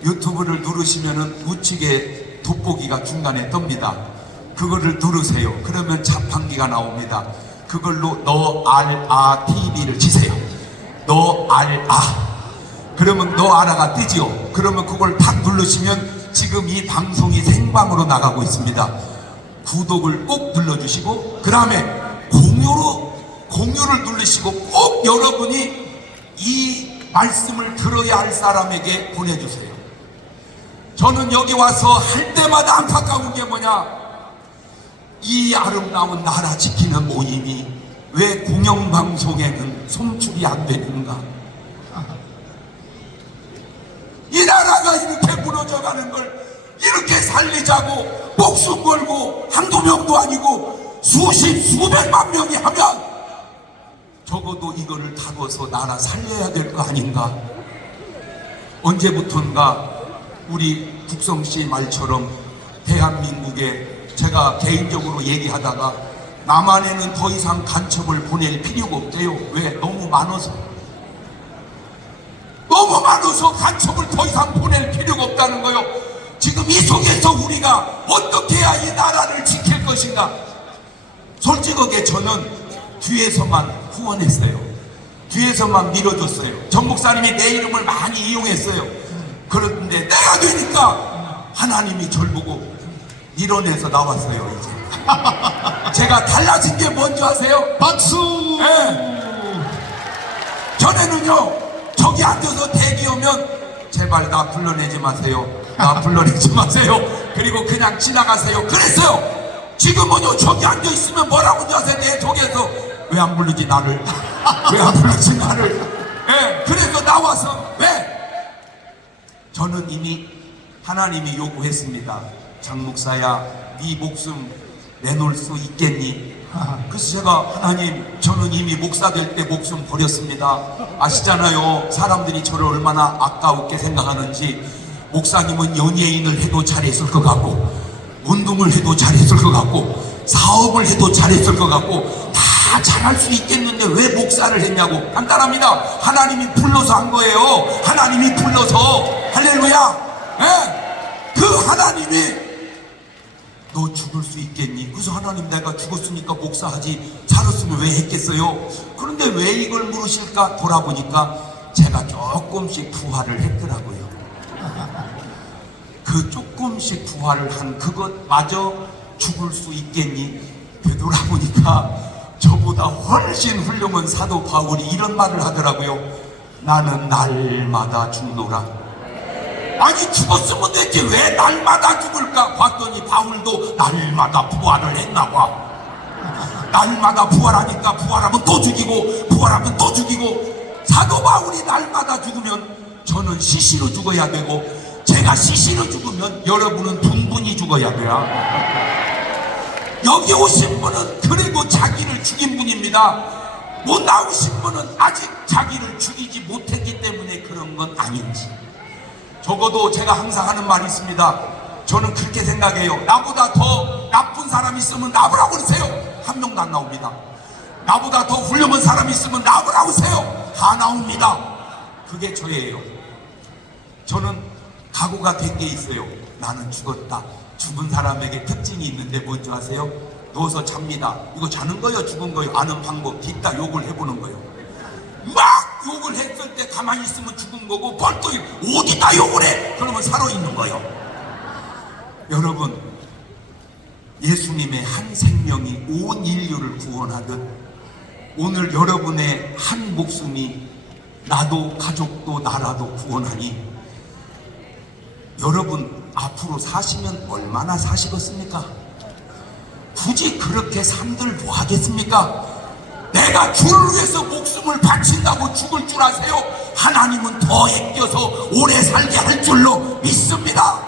유튜브를 누르시면은 우측에 돋보기가 중간에 뜹니다. 그거를 누르세요. 그러면 자판기가 나옵니다. 그걸로 너 알아 TV를 치세요. 너 알아. 그러면 너 알아가 뜨지요. 그러면 그걸 탁 누르시면 지금 이 방송이 생방으로 나가고 있습니다. 구독을 꼭 눌러주시고, 그 다음에 공유를 누르시고 꼭 여러분이 이 말씀을 들어야 할 사람에게 보내주세요. 저는 여기 와서 할 때마다 안타까운 게 뭐냐, 이 아름다운 나라 지키는 모임이 왜 공영방송에는 송출이 안 되는가. 이 나라가 이렇게 무너져가는 걸 이렇게 살리자고 목숨 걸고 한두 명도 아니고 수백만 명이 하면 적어도 이거를 다뤄서 나라 살려야 될 거 아닌가. 언제부턴가 우리 국성씨 말처럼 대한민국에 제가 개인적으로 얘기하다가 남한에는 더 이상 간첩을 보낼 필요가 없대요. 왜? 너무 많아서 간첩을 더 이상 보낼 필요가 없다는 거요. 지금 이 속에서 우리가 어떻게 해야 이 나라를 지킬 것인가. 솔직하게 저는 뒤에서만 후원했어요. 뒤에서만 밀어줬어요. 전 목사님이 내 이름을 많이 이용했어요. 그런데 내가 되니까 하나님이 절 보고 밀어내서 나왔어요. 이제 제가 달라진 게 뭔지 아세요? 박수! 네. 전에는요, 저기 앉아서 대기하면 제발 나 불러내지 마세요. 나 불러내지 마세요. 그리고 그냥 지나가세요. 그랬어요. 지금은요, 저기 앉아있으면 뭐라고 하세요? 내 속에서 왜 안 부르지 나를? 왜 안 부르지 나를? 네. 그래서 나와서 왜? 저는 이미 하나님이 요구했습니다. 장 목사야, 네 목숨 내놓을 수 있겠니? 그래서 제가 하나님, 저는 이미 목사 될 때 목숨 버렸습니다. 아시잖아요. 사람들이 저를 얼마나 아까웠게 생각하는지. 목사님은 연예인을 해도 잘했을 것 같고, 운동을 해도 잘했을 것 같고, 사업을 해도 잘했을 것 같고, 다 잘할 수 있겠는데 왜 목사를 했냐고. 간단합니다. 하나님이 불러서 한 거예요. 하나님이 불러서. 할렐루야. 예? 그 하나님이 너 죽을 수 있겠니? 그래서 하나님, 내가 죽었으니까 목사하지, 살았으면 왜 했겠어요? 그런데 왜 이걸 물으실까? 돌아보니까 제가 조금씩 부활을 했더라고요. 그 조금씩 부활을 한 그것마저 죽을 수 있겠니? 되돌아보니까 저보다 훨씬 훌륭한 사도 바울이 이런 말을 하더라고요. 나는 날마다 죽노라. 아니, 죽었으면 됐지 왜 날마다 죽을까? 봤더니 바울도 날마다 부활을 했나 봐. 날마다 부활하니까 부활하면 또 죽이고, 부활하면 또 죽이고. 사도 바울이 날마다 죽으면 저는 시시로 죽어야 되고, 제가 시시로 죽으면 여러분은 분분히 죽어야 돼요. 여기 오신 분은 그래도 자기를 죽인 분입니다. 못 나오신 분은 아직 자기를 죽이지 못했기 때문에 그런 건 아닌지. 적어도 제가 항상 하는 말이 있습니다. 저는 그렇게 생각해요. 나보다 더 나쁜 사람이 있으면 나보라고 그러세요. 한 명도 안 나옵니다. 나보다 더 훌륭한 사람이 있으면 나보라고 하세요. 다 나옵니다. 그게 저예요. 저는 각오가 된 게 있어요. 나는 죽었다. 죽은 사람에게 특징이 있는데 뭔지 아세요? 누워서 잡니다. 이거 자는 거예요, 죽은 거예요? 아는 방법, 뒷다 욕을 해보는 거예요. 막 욕을 했을 때 가만히 있으면 죽은 거고, 벌떡 어디다 욕을 해? 그러면 살아있는 거예요. 여러분, 예수님의 한 생명이 온 인류를 구원하듯 오늘 여러분의 한 목숨이 나도 가족도 나라도 구원하니, 여러분 앞으로 사시면 얼마나 사시겠습니까? 굳이 그렇게 산들 뭐 하겠습니까? 내가 주를 위해서 목숨을 바친다고 죽을 줄 아세요? 하나님은 더 아껴서 오래 살게 할 줄로 믿습니다.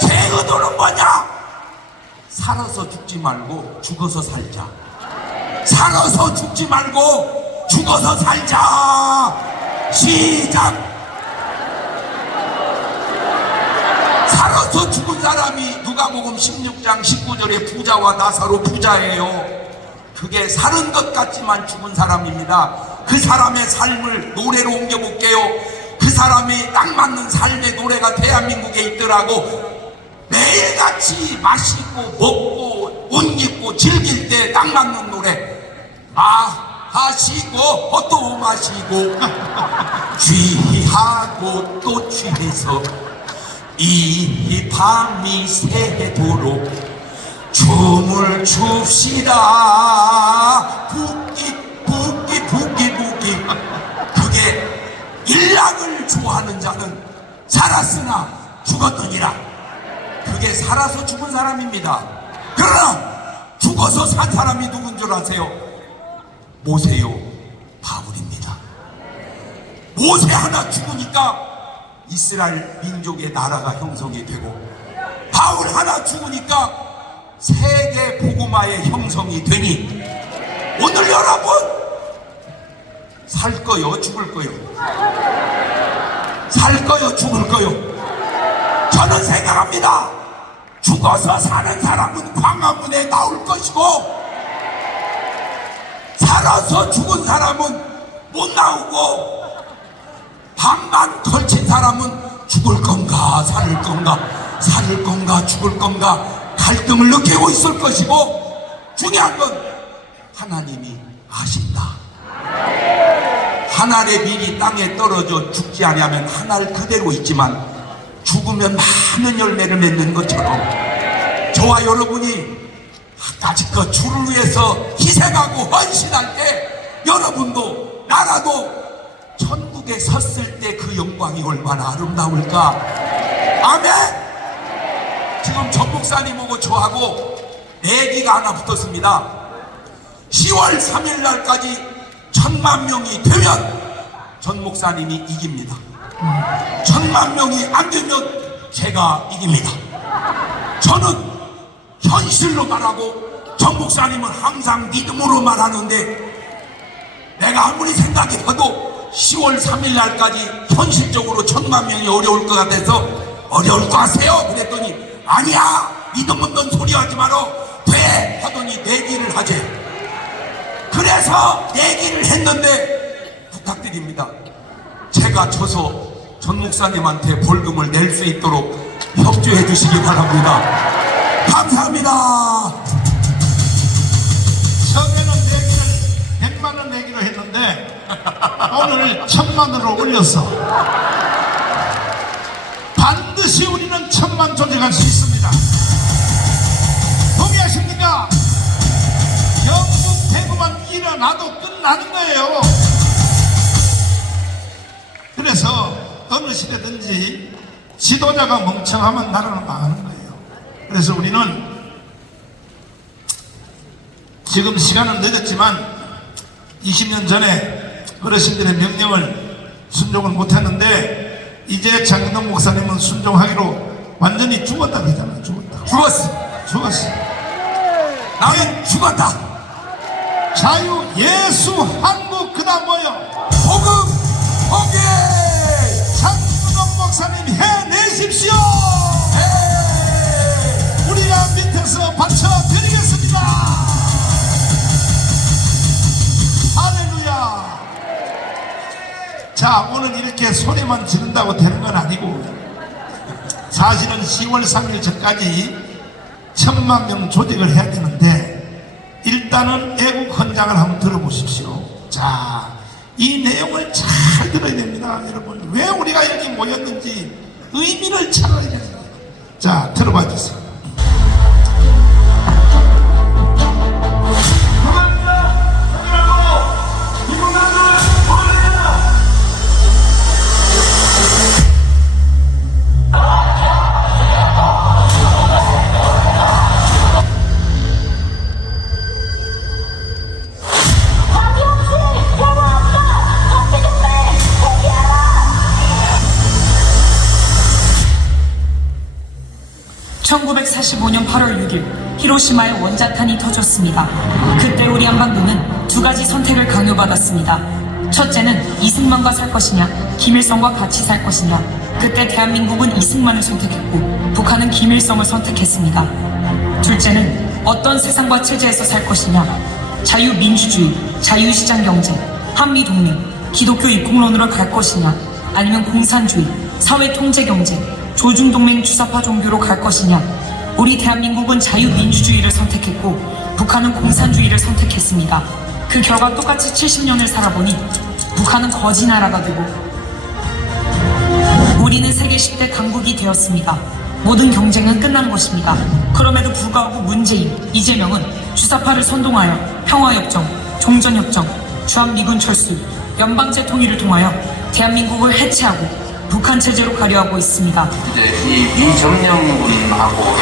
제 의도는 뭐냐? 살아서 죽지 말고 죽어서 살자. 살아서 죽지 말고 죽어서 살자. 시작. 살아서 죽은 사람이 누가복음 16장 19절에 부자와 나사로 부자예요. 그게 사는 것 같지만 죽은 사람입니다. 그 사람의 삶을 노래로 옮겨볼게요. 그 사람이 딱 맞는 삶의 노래가 대한민국에 있더라고. 매일같이 마시고 먹고 옷 입고 즐길 때 딱 맞는 노래. 마시고 또 마시고 취하고 또 취해서 이 밤이 새도록 춤을 춥시다. 부기 그게 일락을 좋아하는 자는 살았으나 죽었느니라. 그게 살아서 죽은 사람입니다. 그러나 죽어서 산 사람이 누군 줄 아세요? 모세요, 바울입니다. 모세 하나 죽으니까 이스라엘 민족의 나라가 형성이 되고, 바울 하나 죽으니까 세계 복음화의 형성이 되니, 오늘 여러분 살 거요, 죽을 거요? 살 거요, 죽을 거요? 저는 생각합니다. 죽어서 사는 사람은 광화문에 나올 것이고, 살아서 죽은 사람은 못 나오고, 반만 걸친 사람은 죽을 건가 살을 건가, 살을 건가 죽을 건가 갈등을 느끼고 있을 것이고, 중요한 건 하나님이 아신다. 한 알의 밀이 땅에 떨어져 죽지 아니하면 한 알 그대로 있지만 죽으면 많은 열매를 맺는 것처럼, 저와 여러분이 까짓것 주를 위해서 희생하고 헌신할 때 여러분도 나라도 천국에 섰을 때 그 영광이 얼마나 아름다울까. 아멘. 지금 전 목사님하고 저하고 내기가 하나 붙었습니다. 10월 3일 날까지 1000만 명이 되면 전 목사님이 이깁니다. 1000만 명이 안 되면 제가 이깁니다. 저는 현실로 말하고 정 목사님은 항상 믿음으로 말하는데 내가 아무리 생각해봐도 10월 3일 날까지 현실적으로 1000만 명이 어려울 것 같아서 어려울 것 같아요. 그랬더니 아니야, 믿음 없는 소리 하지 말어, 돼 하더니 내기를 하재. 그래서 내기를 했는데 부탁드립니다. 제가 져서 전 목사님한테 벌금을 낼 수 있도록 협조해 주시기 바랍니다. 감사합니다. 처음에는 내기를 100만원 내기로 했는데 오늘 1000만원으로 올렸어. 반드시 우리는 1000만 조직할 수 있습니다. 동의하십니까? 영국 대구만 일어나도 끝나는 거예요. 그래서 어느 시대든지 지도자가 멍청하면 나라는 망하는 거예요. 그래서 우리는 지금 시간은 늦었지만 20년 전에 어르신들의 명령을 순종을 못했는데 이제 장인동 목사님은 순종하기로 완전히 죽었다 그러잖아. 죽었어. 나는 죽었다. 자유, 예수, 한국, 그 다음 뭐요? 복음, 복음. 장인동 목사님 해내십시오. 우리가 밑에서 받쳐드리겠습니다. 할렐루야. 자, 오늘 이렇게 소리만 지른다고 되는 건 아니고 사실은 10월 3일 전까지 1000만 명 조직을 해야 되는데 일단은 애국 헌장을 한번 들어보십시오. 자, 이 내용을 잘 들어야 됩니다. 여러분, 왜 우리가 여기 모였는지 의미를 잘 알아야 됩니다. 자, 들어봐 주세요. (1945년 8월 6일) 히로시마에 원자탄이 터졌습니다. 그때 우리 한반도는 두 가지 선택을 강요받았습니다. 첫째는 이승만과 살 것이냐, 김일성과 같이 살 것이냐. 그때 대한민국은 이승만을 선택했고 북한은 김일성을 선택했습니다. 둘째는 어떤 세상과 체제에서 살 것이냐, 자유민주주의, 자유시장경제, 한미동맹, 기독교 입국론으로 갈 것이냐, 아니면 공산주의, 사회통제경제, 조중동맹 주사파 종교로 갈 것이냐. 우리 대한민국은 자유민주주의를 선택했고 북한은 공산주의를 선택했습니다. 그 결과 똑같이 70년을 살아보니 북한은 거지 나라가 되고 우리는 세계 10대 강국이 되었습니다. 모든 경쟁은 끝난 것입니다. 그럼에도 불구하고 문재인, 이재명은 주사파를 선동하여 평화협정, 종전협정, 주한미군 철수, 연방제 통일을 통하여 대한민국을 해체하고 북한 체제로 가려하고 있습니다. 이제 이정령군하고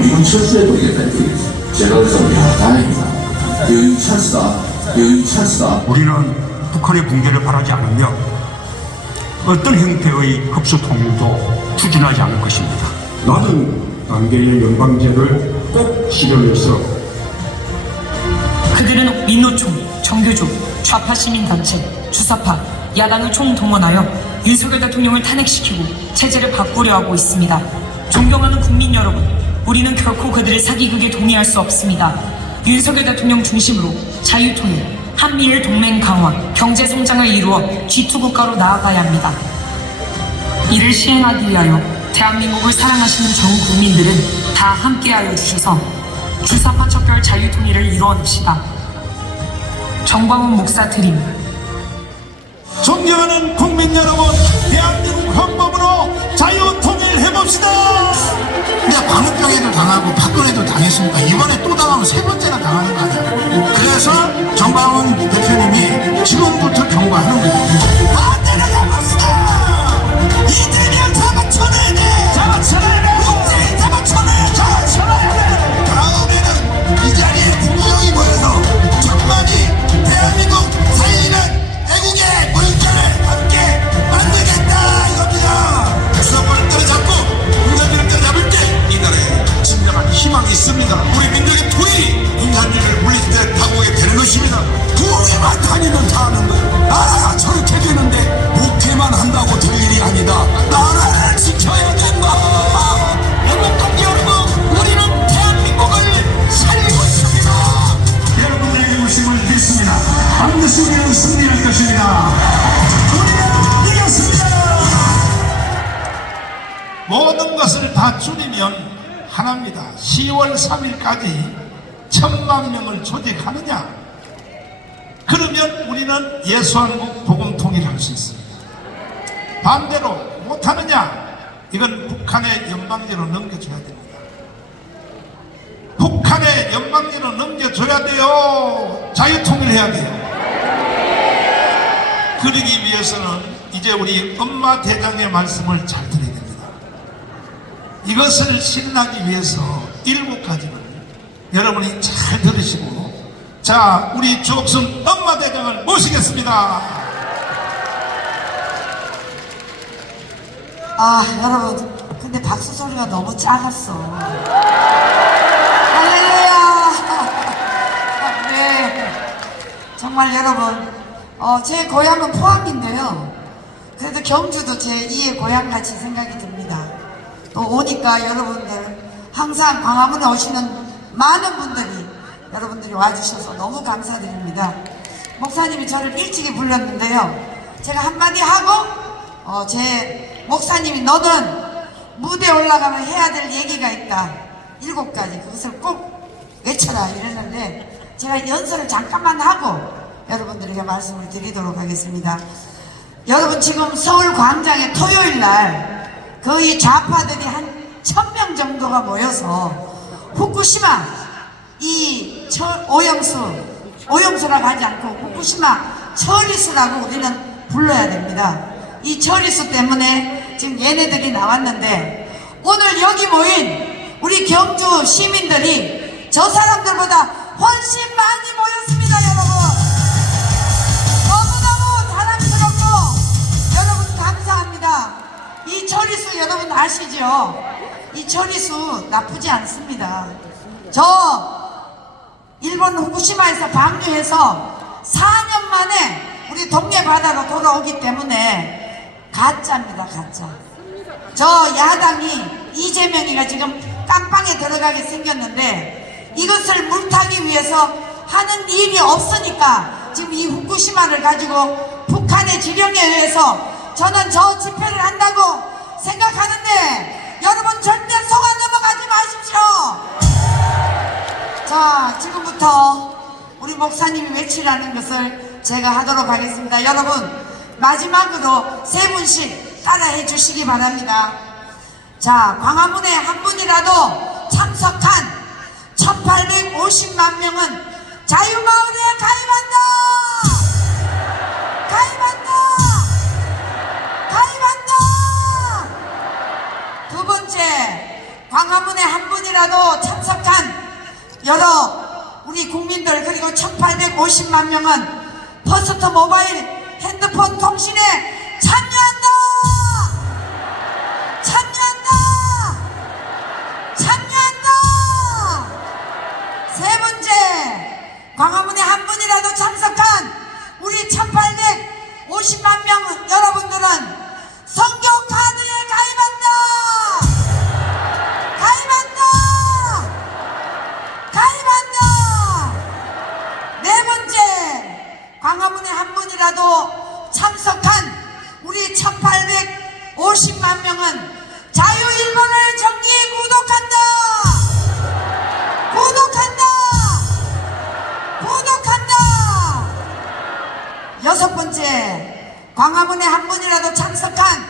미군 철수에 돌리겠다는 얘기죠. 제가 그래서 다행이다. 여유 찬스다. 우리는 북한의 붕괴를 바라지 않으며 어떤 형태의 흡수 통일도 추진하지 않을 것입니다. 낮은 단계의 연방제를 꼭 실현해서 그들은 민노총, 정교조, 좌파 시민단체, 주사파, 야당을 총동원하여 윤석열 대통령을 탄핵시키고 체제를 바꾸려 하고 있습니다. 존경하는 국민 여러분, 우리는 결코 그들의 사기극에 동의할 수 없습니다. 윤석열 대통령 중심으로 자유통일, 한미일 동맹 강화, 경제성장을 이루어 G2 국가로 나아가야 합니다. 이를 시행하기 위하여 대한민국을 사랑하시는 전 국민들은 다 함께하여 주셔서 주사파 척결 자유통일을 이루어냅시다. 정광훈 목사 드림. 존경하는 국민 여러분, 대한민국 헌법으로 자유통일 해봅시다. 근데 광우병에도 당하고 박근혜도 당했으니까 이번에 또 당하면 세 번째나 당하는 거 아니야. 그래서 정광훈 대표님이 지금부터 경고하는 거예요. 다 때려잡았어. 이재명 잡아쳐내야 돼. 잡아쳐내야 돼. 문재인 잡아쳐내야 돼. 잡아쳐내야 돼. 다음에는 이 자리에 국민이 모여서 정만이 대한민국 살리는 애국의 물결을 함께 만들겠다 이겁니다. 수업을 때려잡고 공산주의를 때려잡을 때 이 나라에 진정한 희망이 있습니다. 우리 민족의 토이 공산주의를 물리칠 때 타고게 되는 것입니다. 부엌에만 다니면 다 하는 거예요. 나라가 저렇게 되는데 목회만 한다고 될 일이 아니다. 나라를 지켜야 된다. 여러분, 여러분, 우리는 대한민국을 살리고 있습니다. 여러분의 의심을 믿습니다. 반드시 우리는 승리할 것입니다. 우리는 이겼습니다. 모든 것을 다 줄이면 하나입니다. 10월 3일까지 1000만 명을 조직하느냐? 그러면 우리는 예수한국 복음 통일할 수 있습니다. 반대로 못하느냐? 이건 북한의 연방제로 넘겨줘야 됩니다. 북한의 연방제로 넘겨줘야 돼요. 자유통일해야 돼요. 그러기 위해서는 이제 우리 엄마 대장의 말씀을 잘 들어야 됩니다. 이것을 실현하기 위해서 7가지를 여러분이 잘 들으시고, 자, 우리 주옥순 엄마 대장을 모시겠습니다. 아, 여러분, 근데 박수 소리가 너무 작았어. 할렐루야. 네, 정말 여러분, 제 고향은 포항인데요. 그래도 경주도 제 2의 고향같이 생각이 듭니다. 또 오니까 여러분들 항상 광화문에 오시는 많은 분들이 여러분들이 와주셔서 너무 감사드립니다. 목사님이 저를 일찍이 불렀는데요. 제가 한마디 하고 제 목사님이 너는 무대에 올라가면 해야 될 얘기가 있다. 7가지 그것을 꼭 외쳐라 이랬는데 제가 연설을 잠깐만 하고 여러분들에게 말씀을 드리도록 하겠습니다. 여러분 지금 서울 광장에 토요일날 거의 좌파들이 한 1000명 정도가 모여서 후쿠시마 이 오염수라고 하지 않고 후쿠시마 처리수라고 우리는 불러야 됩니다. 이 처리수 때문에 지금 얘네들이 나왔는데 오늘 여기 모인 우리 경주 시민들이 저 사람들보다 훨씬 많이 모였습니다. 여러분 너무너무 사랑스럽고 여러분 감사합니다. 이 처리수 여러분 아시죠? 이 처리수 나쁘지 않습니다. 저 일본 후쿠시마에서 방류해서 4년 만에 우리 동네 바다로 돌아오기 때문에 가짜입니다. 가짜. 저 야당이 이재명이가 지금 깜빵에 들어가게 생겼는데 이것을 물타기 위해서 하는 일이 없으니까 지금 이 후쿠시마를 가지고 북한의 지령에 의해서 저는 저 집회를 한다고 생각하는데 여러분 절대 속아 넘어가지 마십시오. 자, 지금부터 우리 목사님이 외치라는 것을 제가 하도록 하겠습니다. 여러분 마지막으로 3분씩 따라해 주시기 바랍니다. 자, 광화문에 한 분이라도 참석한 1850만 명은 자유마을에 가입한다! 가입한다! 가입한다! 두 번째, 광화문에 한 분이라도 참석한 여러 우리 국민들 그리고 1850만 명은 퍼스트 모바일 핸드폰 통신에 참여한다! 참여한다! 참여한다! 세 번째, 광화문에 한 분이라도 참석한 우리 1850만 명 여러분들은 선교 카드에 가입한다! 가입한다! 가입한다! 네 번째, 광화문에 한 분이라도 참석한 우리 1850만 명은 자유일본을 정기에 구독한다! 구독한다! 구독한다! 여섯 번째, 광화문에 한 분이라도 참석한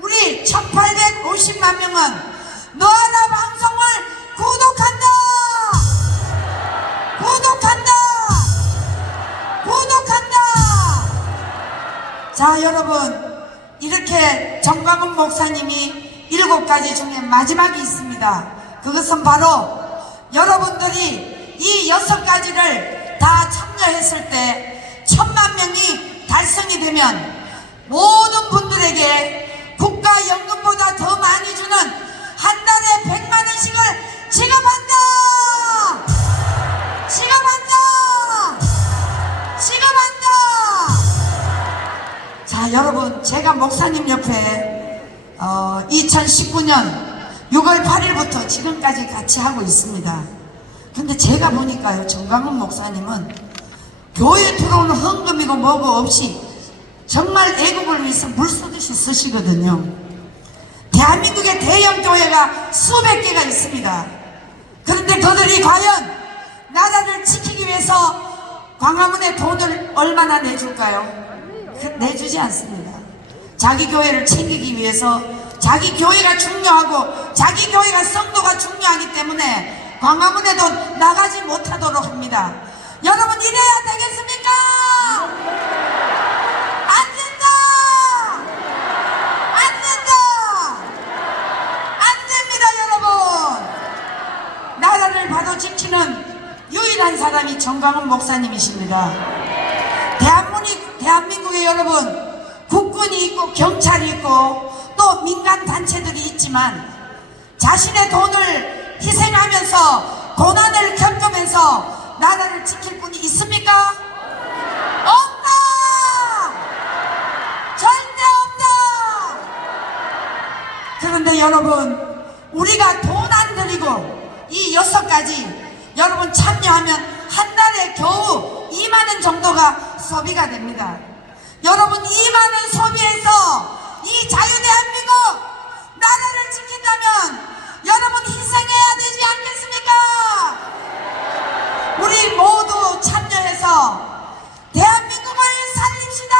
우리 1850만 명은 너하나 방송을 구독한다! 구독한다! 구독한다! 자, 여러분 이렇게 정광훈 목사님이 7가지 중에 마지막이 있습니다. 그것은 바로 여러분들이 이 6가지를 다 참여했을 때 1000만 명이 달성이 되면 모든 분들에게 국가연금보다 더 많이 주는 한 달에 100만 원씩을 지급한다! 여러분, 제가 목사님 옆에 2019년 6월 8일부터 지금까지 같이 하고 있습니다. 근데 제가 보니까요, 정광훈 목사님은 교회 들어오는 헌금이고 뭐고 없이 정말 애국을 위해서 물 쏘듯이 쓰시거든요. 대한민국의 대형 교회가 수백 개가 있습니다. 그런데 그들이 과연 나라를 지키기 위해서 광화문에 돈을 얼마나 내줄까요? 내주지 않습니다. 자기 교회를 챙기기 위해서 자기 교회가 중요하고 자기 교회가 성도가 중요하기 때문에 광화문에도 나가지 못하도록 합니다. 여러분, 이래야 되겠습니까? 안 된다! 안 된다! 안 됩니다, 여러분! 나라를 바로 지키는 유일한 사람이 정광훈 목사님이십니다. 대한민국에 여러분, 국군이 있고 경찰이 있고 또 민간 단체들이 있지만 자신의 돈을 희생하면서 고난을 겪으면서 나라를 지킬 분이 있습니까? 없다! 절대 없다! 그런데 여러분, 우리가 돈 안 들이고 이 6가지 여러분 참여하면 한 달에 겨우 2만 원 정도가 소비가 됩니다. 여러분, 2만 원 소비해서 이 자유대한민국 나라를 지킨다면 여러분 희생해야 되지 않겠습니까? 우리 모두 참여해서 대한민국을 살립시다!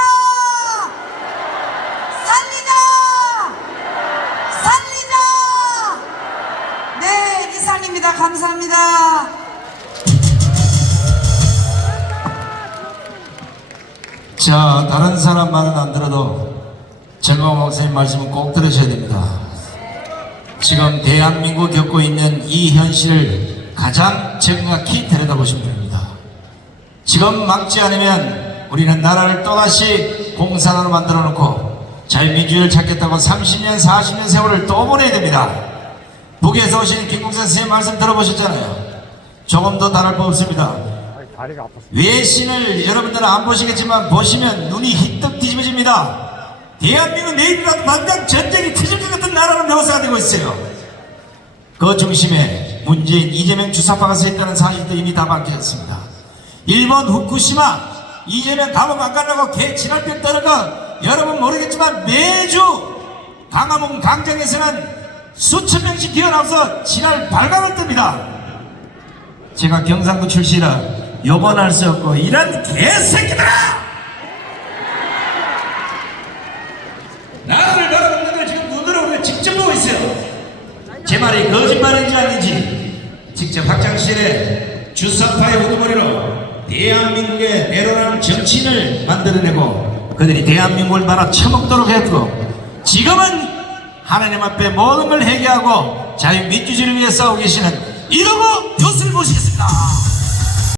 살리자! 살리자! 네, 이상입니다. 감사합니다. 자, 다른 사람 말은 안 들어도 정광훈 목사님 말씀은 꼭 들으셔야 됩니다. 지금 대한민국 겪고 있는 이 현실을 가장 정확히 들여다보시면 됩니다. 지금 막지 않으면 우리는 나라를 또다시 공산화로 만들어 놓고 자유민주주의를 찾겠다고 30년, 40년 세월을 또 보내야 됩니다. 북에서 오신 김국선 선생님 말씀 들어보셨잖아요. 조금 더 다를 거 없습니다. 외신을 여러분들은 안 보시겠지만 보시면 눈이 휘떡 뒤집어집니다. 대한민국 내일이라도 당장 전쟁이 터질 것 같은 나라로 묘사가 되고 있어요. 그 중심에 문재인, 이재명 주사파가 서 있다는 사실도 이미 다 밝혀졌습니다. 일본 후쿠시마 이재명 감옥 안 가려고 개 지랄병 떠는 거 여러분 모르겠지만 매주 광화문 광장에서는 수천 명씩 기어나와서 지랄 발광을 뜹니다. 제가 경상도 출신이라 요번할 수 없고 이런 개새끼들아! 나라를 바라보는 걸 지금 눈으로 우리가 직접 보고 있어요. 제 말이 거짓말인지 아닌지 직접 학창시절에 주사파의 우두머리로 대한민국의 내로라는 정치인을 만들어내고 그들이 대한민국을 말아 처먹도록 했고 지금은 하나님 앞에 모든 걸 회개하고 자유민주주의를 위해 싸우고 계시는 이러고 교수를 모시겠습니다.